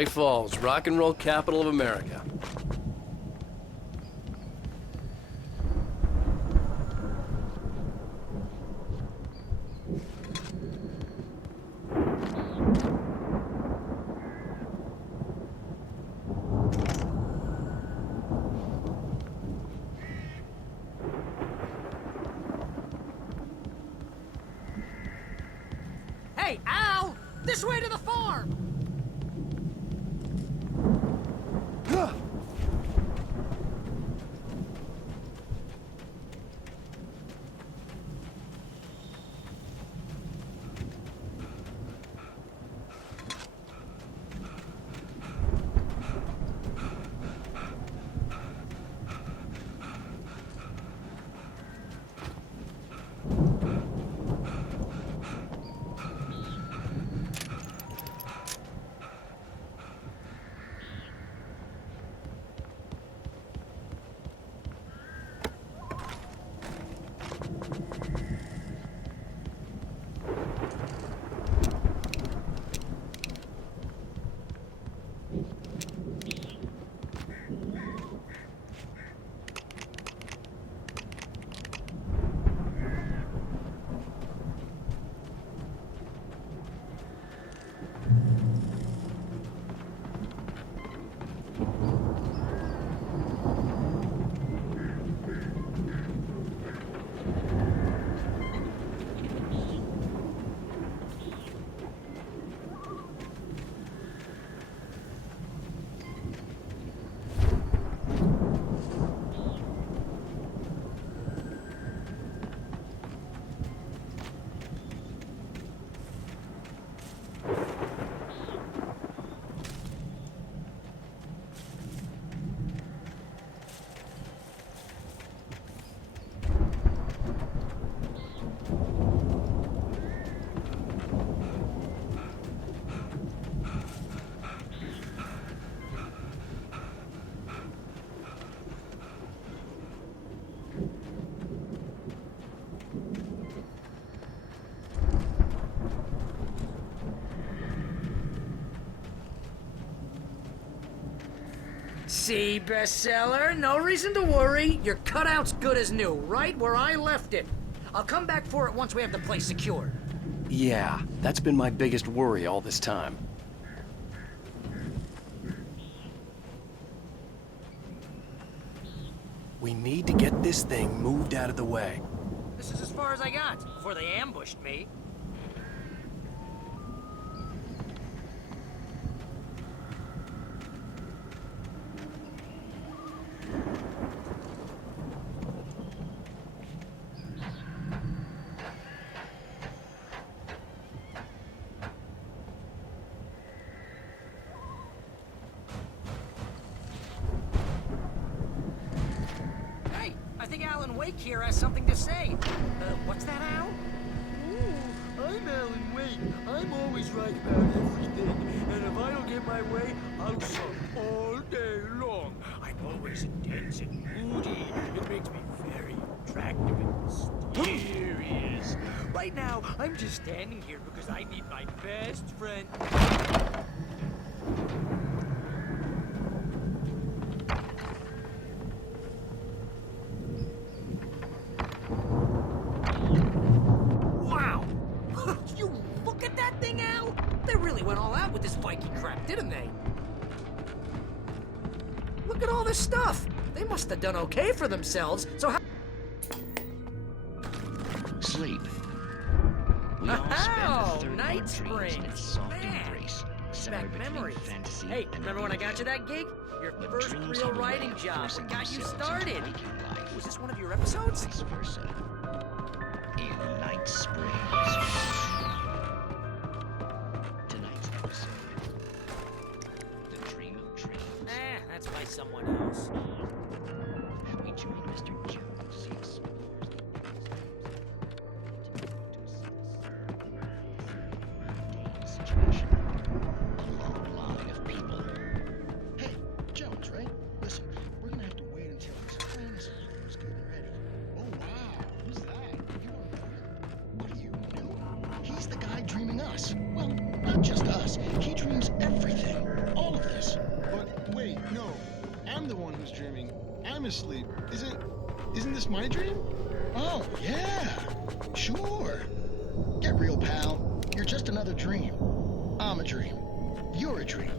White Falls, rock and roll capital of America. Hey, Al! This way to the farm! See, bestseller? No reason to worry. Your cutout's good as new, right where I left it. I'll come back for it once we have the place secured. Yeah, that's been my biggest worry all this time. We need to get this thing moved out of the way. This is as far as I got before they ambushed me. Hey, I think Alan Wake here has something to say. What's that, Al? I'm Alan Wake. I'm always right about everything. And if I don't get my way, I'll sulk all day long. I'm always intense and moody. It makes me very attractive and mysterious. Right now, I'm just standing here because I need my best friend. Wow! You look at that thing, Al! They really went all out with this Viking crap, didn't they? Look at all this stuff! They must have done okay for themselves, so how— Sleep. We all Oh, spend the third Night part dreams Springs. in its soft Man. embrace. Back memories. Fantasy Hey, and remember when I got you that gig? Your But first dreams real have a way writing of job. forcing What got you themselves into started? waking life. Was this one of your episodes? Vice versa. In Night Springs. Tonight's episode. The Dream of Dreams. That's by someone else. We join Mr. Jones. Yes. Situation. A long line of people. Hey, Jones, right? Listen, we're gonna have to wait until his friends is getting ready. Oh, wow. Who's that? You don't know him. What do you know? He's the guy dreaming us. Well, not just us. He dreams everything. All of the one who's dreaming. I'm asleep. Isn't this my dream? Oh, yeah. Sure. Get real, pal. You're just another dream. I'm a dream. You're a dream.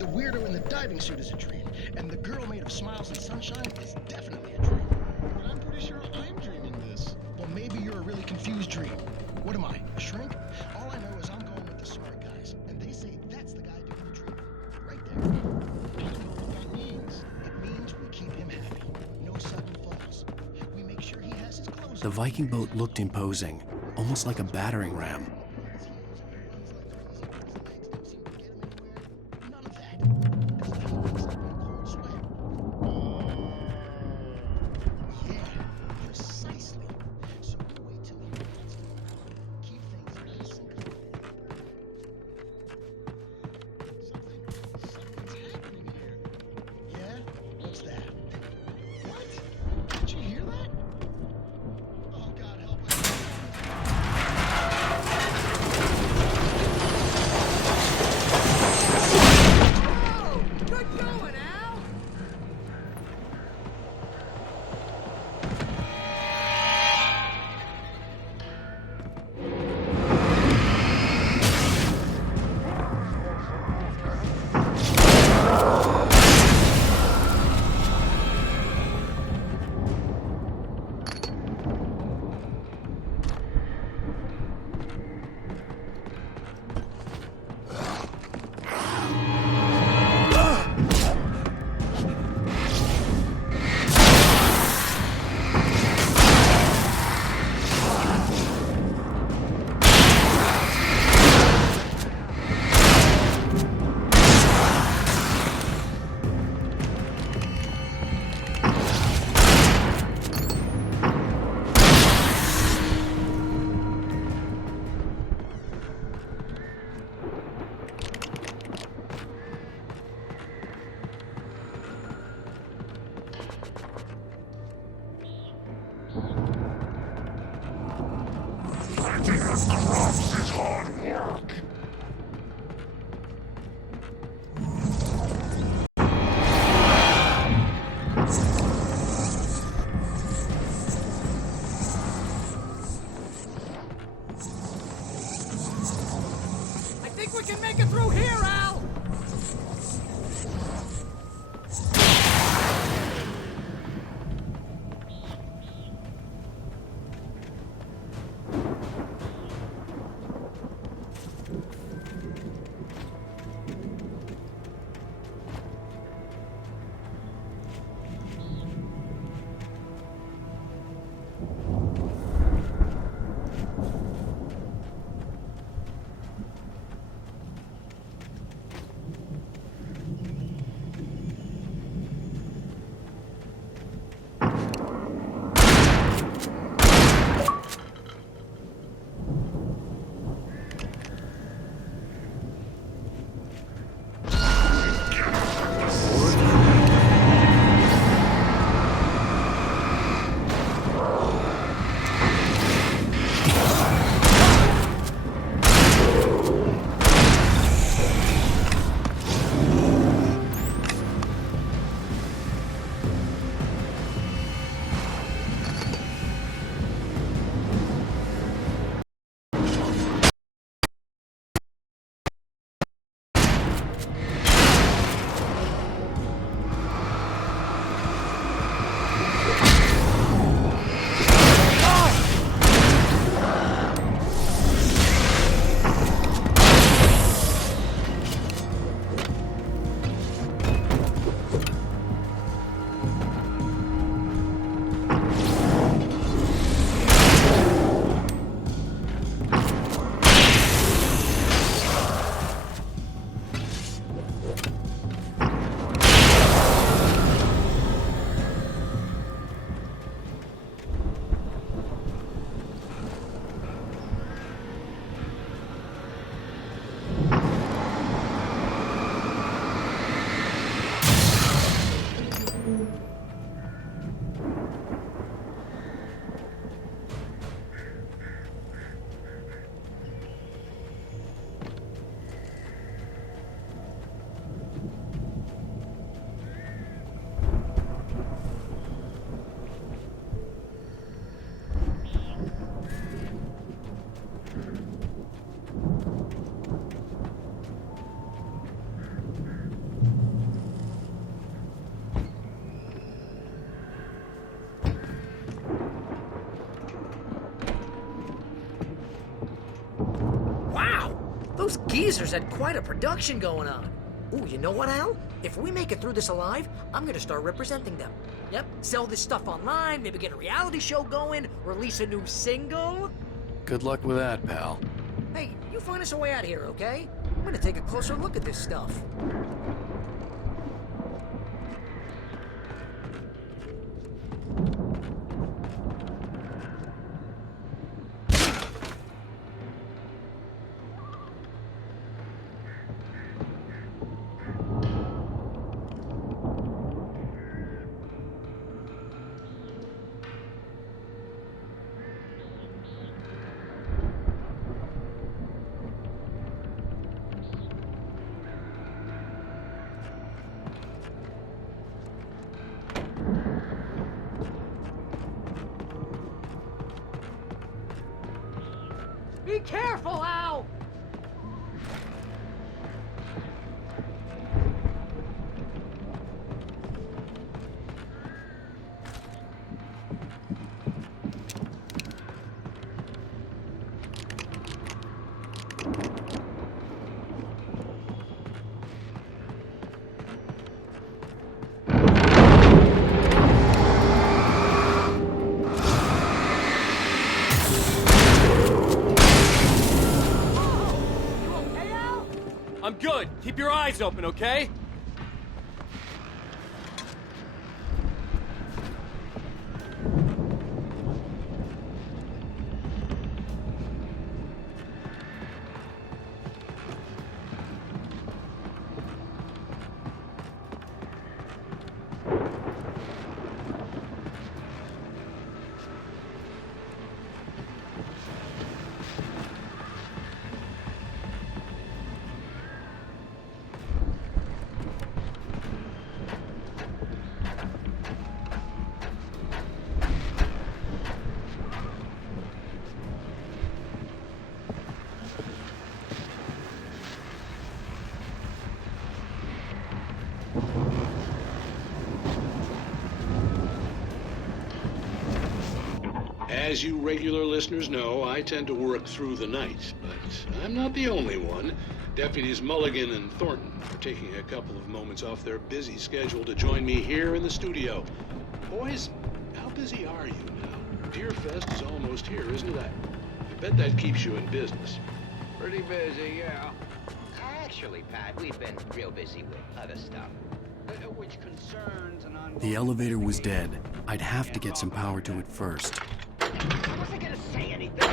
The weirdo in the diving suit is a dream. And the girl made of smiles and sunshine is definitely a dream. But I'm pretty sure I'm dreaming this. Well, maybe you're a really confused dream. What am I, a shrink? All I know is I'm going with the smart guys. And they say that's the guy doing the dreaming. Right there. I don't know what that means. It means we keep him happy. No sudden falls. We make sure he has his clothes The Viking boat looked imposing, almost like a battering ram. I think we can make it through here, Al! geezers had quite a production going on. Ooh, you know what, Al? If we make it through this alive, I'm gonna start representing them. Yep, sell this stuff online, maybe get a reality show going, release a new single. Good luck with that, pal. Hey, you find us a way out of here, okay? I'm gonna take a closer look at this stuff. Be careful, Al! I'm good. Keep your eyes open, okay? As you regular listeners know, I tend to work through the night, but I'm not the only one. Deputies Mulligan and Thornton are taking a couple of moments off their busy schedule to join me here in the studio. Boys, how busy are you now? Deerfest is almost here, isn't it? I bet that keeps you in business. Pretty busy, yeah. Actually, Pat, we've been real busy with other stuff. Which concerns an ongoing... The elevator was dead. I'd have to get some power to it first. I wasn't gonna say anything.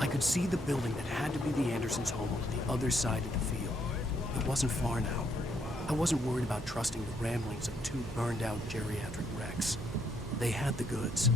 I could see the building that had to be the Andersons' home on the other side of the field. It wasn't far now. I wasn't worried about trusting the ramblings of two burned-out geriatric wrecks. They had the goods.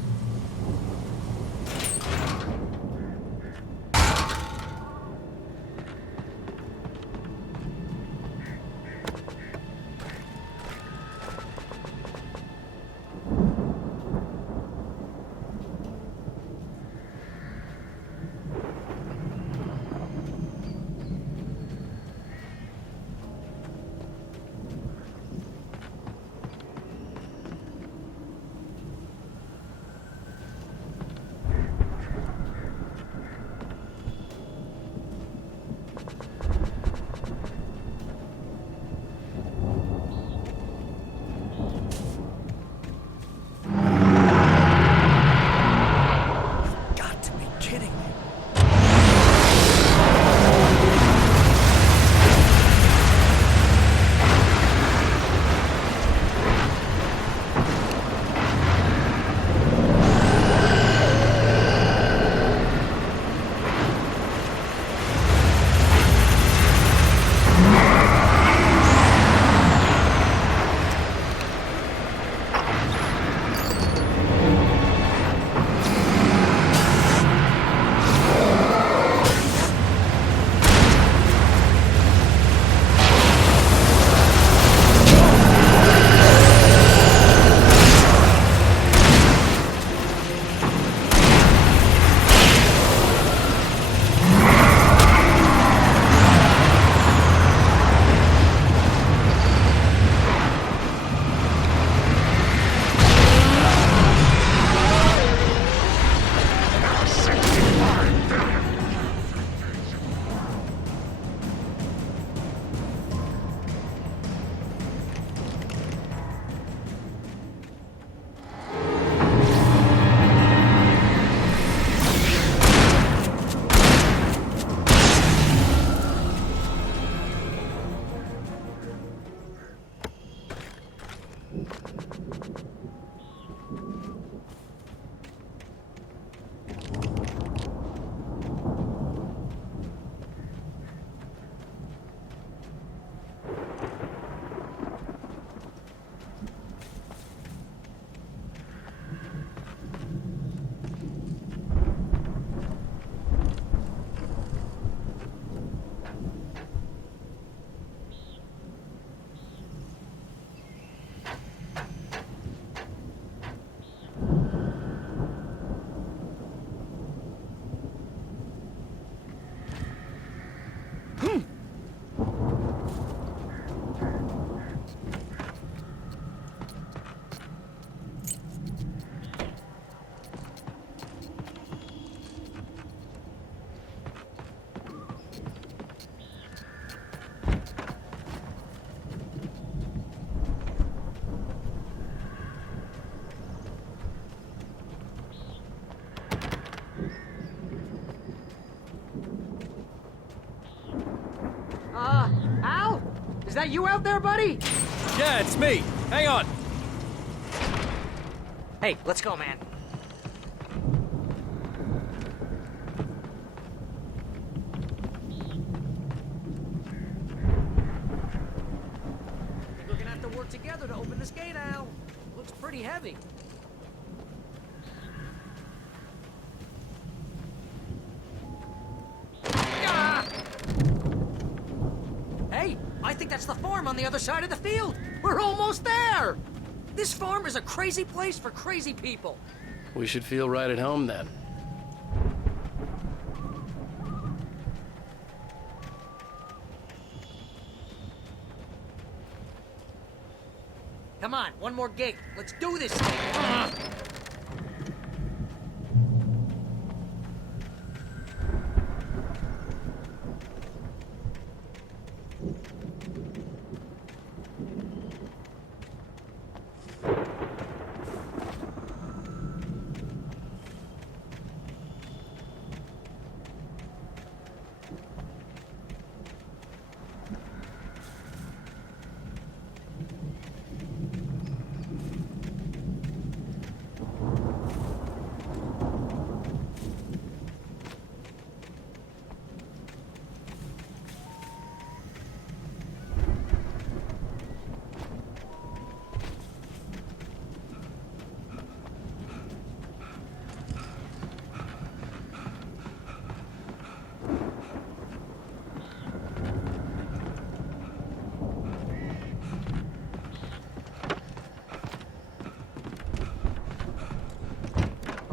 Is that you out there, buddy? Yeah, it's me. Hang on. Hey, let's go, man. I think we're gonna have to work together to open this gate, Al. Looks pretty heavy. Ah! Hey, I think that's the farm on the other side of the field. We're almost there. This farm is a crazy place for crazy people. We should feel right at home then. Come on, one more gate. Let's do this thing.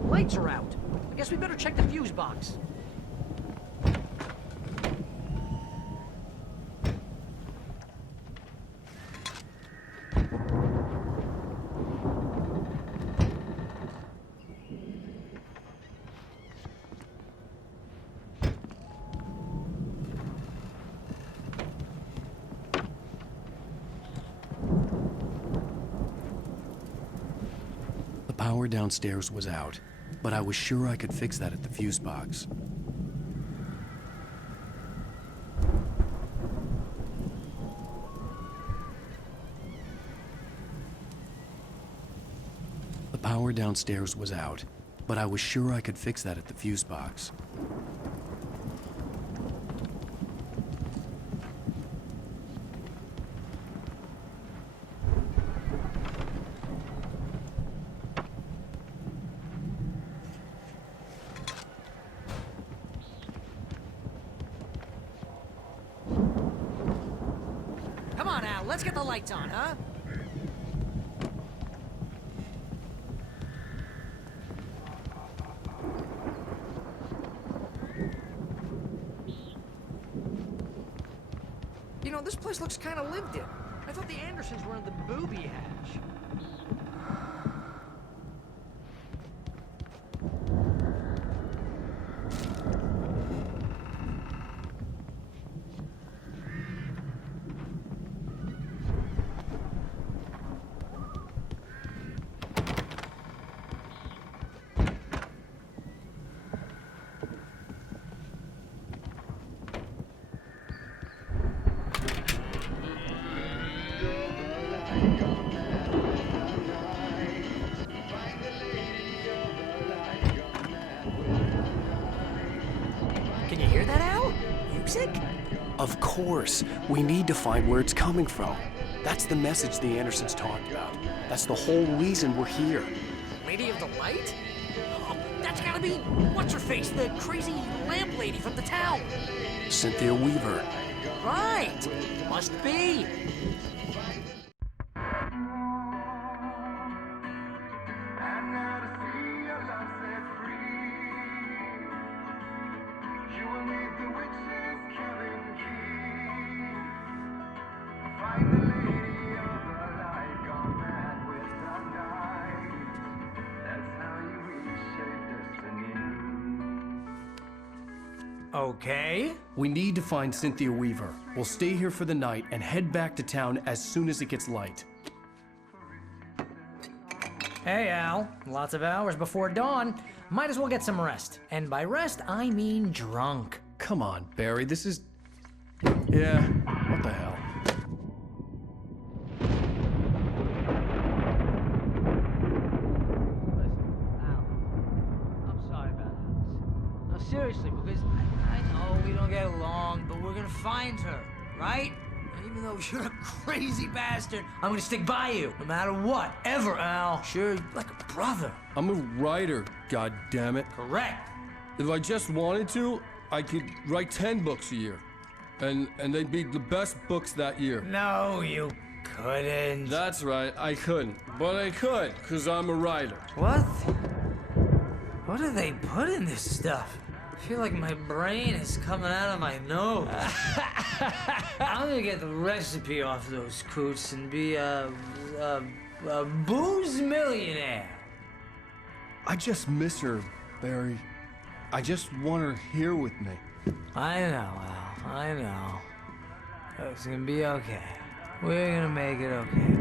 Lights are out. I guess we better check the fuse box. The power downstairs was out, but I was sure I could fix that at the fuse box. The power downstairs was out, but I was sure I could fix that at the fuse box. Come on, Al, let's get the lights on, huh? You know, this place looks kind of lived in. I thought the Andersons were in the booby hatch. Can you hear that, Al? Music? Of course. We need to find where it's coming from. That's the message the Andersons talked about. That's the whole reason we're here. Lady of the Light? Oh, that's gotta be what's-her-face, the crazy lamp lady from the town. Cynthia Weaver. Right. Must be. Okay. We need to find Cynthia Weaver. We'll stay here for the night and head back to town as soon as it gets light. Hey, Al. Lots of hours before dawn. Might as well get some rest. And by rest, I mean drunk. Come on, Barry, this is... Yeah, what the hell? seriously, because I know we don't get along, but we're gonna find her, right? And even though you're a crazy bastard, I'm gonna stick by you, no matter what, ever, Al. Sure, like a brother. I'm a writer, goddammit. Correct. If I just wanted to, I could write 10 books a year. And they'd be the best books that year. No, you couldn't. That's right, I couldn't. But I could, because I'm a writer. What? What do they put in this stuff? I feel like my brain is coming out of my nose. I'm gonna get the recipe off those coots and be a booze millionaire. I just miss her, Barry. I just want her here with me. I know, Al. I know. It's gonna be okay. We're gonna make it okay.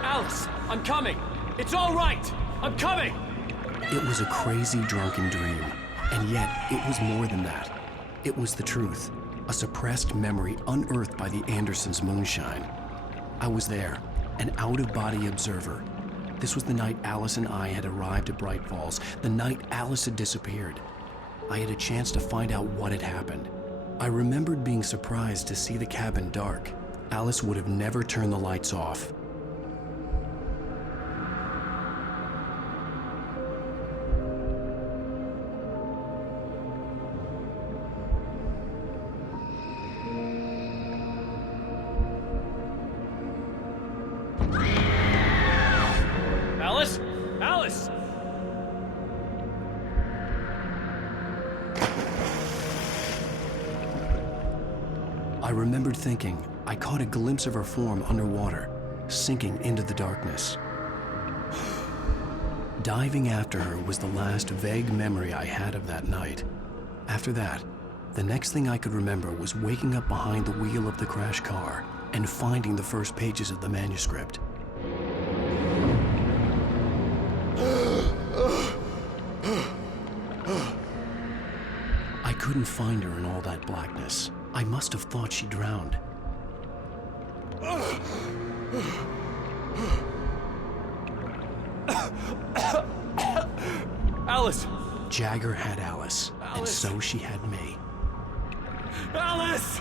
Alice, I'm coming. It's all right. I'm coming. It was a crazy, drunken dream, and yet it was more than that. It was the truth, a suppressed memory unearthed by the Andersons' moonshine. I was there, an out-of-body observer. This was the night Alice and I had arrived at Bright Falls, the night Alice had disappeared. I had a chance to find out what had happened. I remembered being surprised to see the cabin dark. Alice would have never turned the lights off. Alice? Alice! I remembered thinking I caught a glimpse of her form underwater, sinking into the darkness. Diving after her was the last vague memory I had of that night. After that, the next thing I could remember was waking up behind the wheel of the crashed car and finding the first pages of the manuscript. I couldn't find her in all that blackness. I must have thought she drowned. Alice! Jagger had Alice, and so she had me. Alice!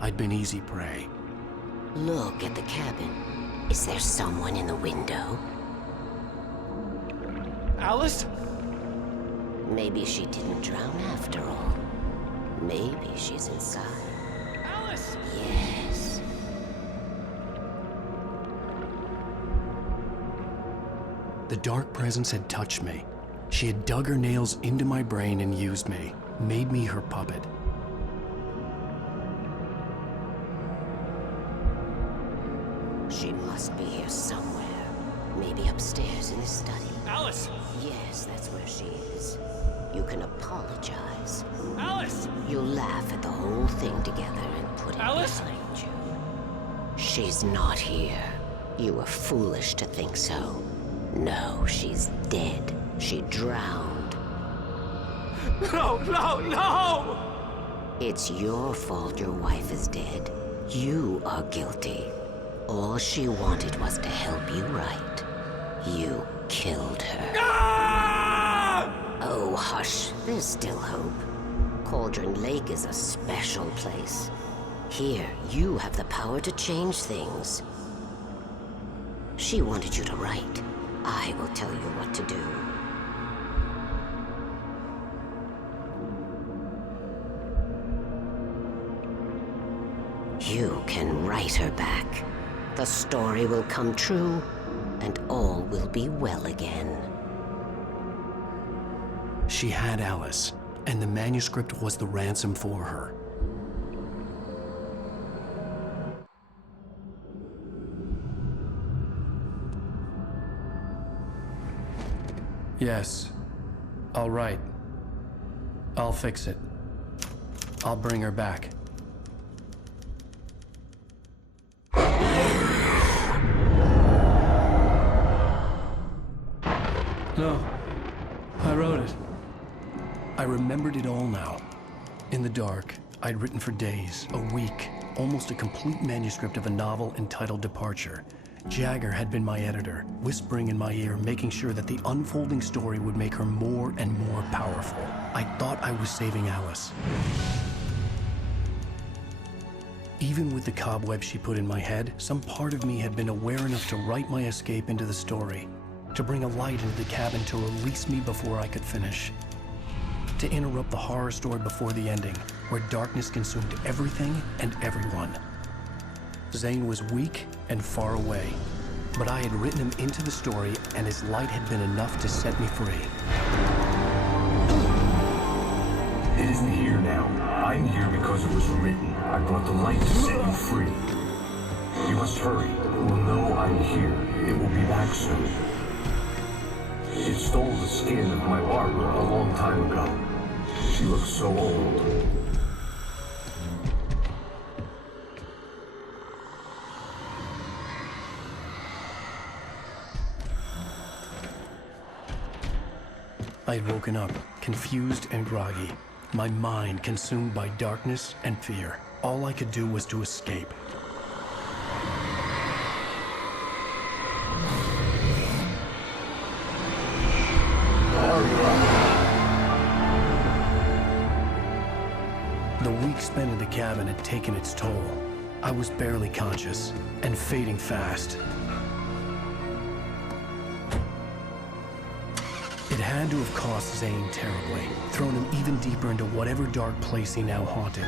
I'd been easy prey. Look at the cabin. Is there someone in the window? Alice? Maybe she didn't drown after all. Maybe she's inside. Alice! Yes. The dark presence had touched me. She had dug her nails into my brain and used me, made me her puppet. She must be here somewhere. Maybe upstairs in the study. Alice! Yes, that's where she is. You can apologize. Alice! You'll laugh at the whole thing together and put it Alice? behind you. She's not here. You were foolish to think so. No, she's dead. She drowned. No, no, no! It's your fault your wife is dead. You are guilty. All she wanted was to help you right. You killed her. Ah! Oh, hush. There's still hope. Cauldron Lake is a special place. Here, you have the power to change things. She wanted you to write. I will tell you what to do. You can write her back. The story will come true, and all will be well again. She had Alice, and the manuscript was the ransom for her. Yes. All right. I'll fix it. I'll bring her back. No. I wrote it. I remembered it all now. In the dark, I'd written for days, a week, almost a complete manuscript of a novel entitled Departure. Jagger had been my editor, whispering in my ear, making sure that the unfolding story would make her more and more powerful. I thought I was saving Alice. Even with the cobweb she put in my head, some part of me had been aware enough to write my escape into the story, to bring a light into the cabin to release me before I could finish, to interrupt the horror story before the ending, where darkness consumed everything and everyone. Zane was weak and far away, but I had written him into the story, and his light had been enough to set me free. It isn't here now. I'm here because it was written. I brought the light to set you free. You must hurry. It will know I'm here. It will be back soon. It stole the skin of my Barbara a long time ago. She looks so old. I had woken up, confused and groggy, my mind consumed by darkness and fear. All I could do was to escape. The week spent in the cabin had taken its toll. I was barely conscious, and fading fast. It had to have cost Zane terribly, thrown him even deeper into whatever dark place he now haunted.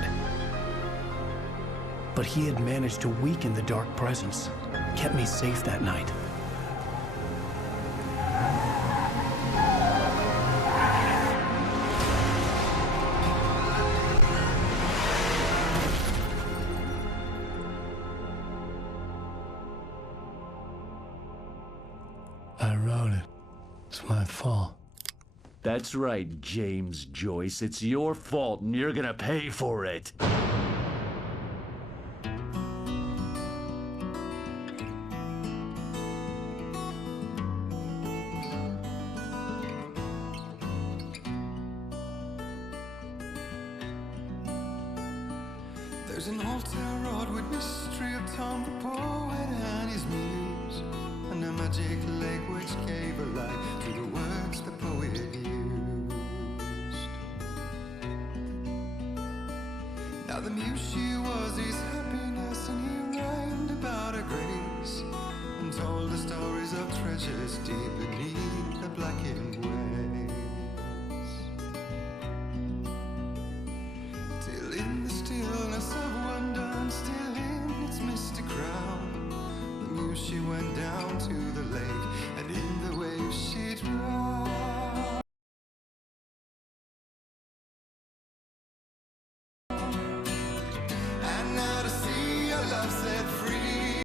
But he had managed to weaken the dark presence, kept me safe that night. I wrote it. It's my fault. That's right, James Joyce. It's your fault, and you're gonna pay for it. There's an old town road with mystery of Tom the poet and his muse, and a magic lake which gave a life to the words the poet used. Now the muse she was his happiness, and he rhymed about her grace, and told the stories of treasures deep beneath the blackened waves.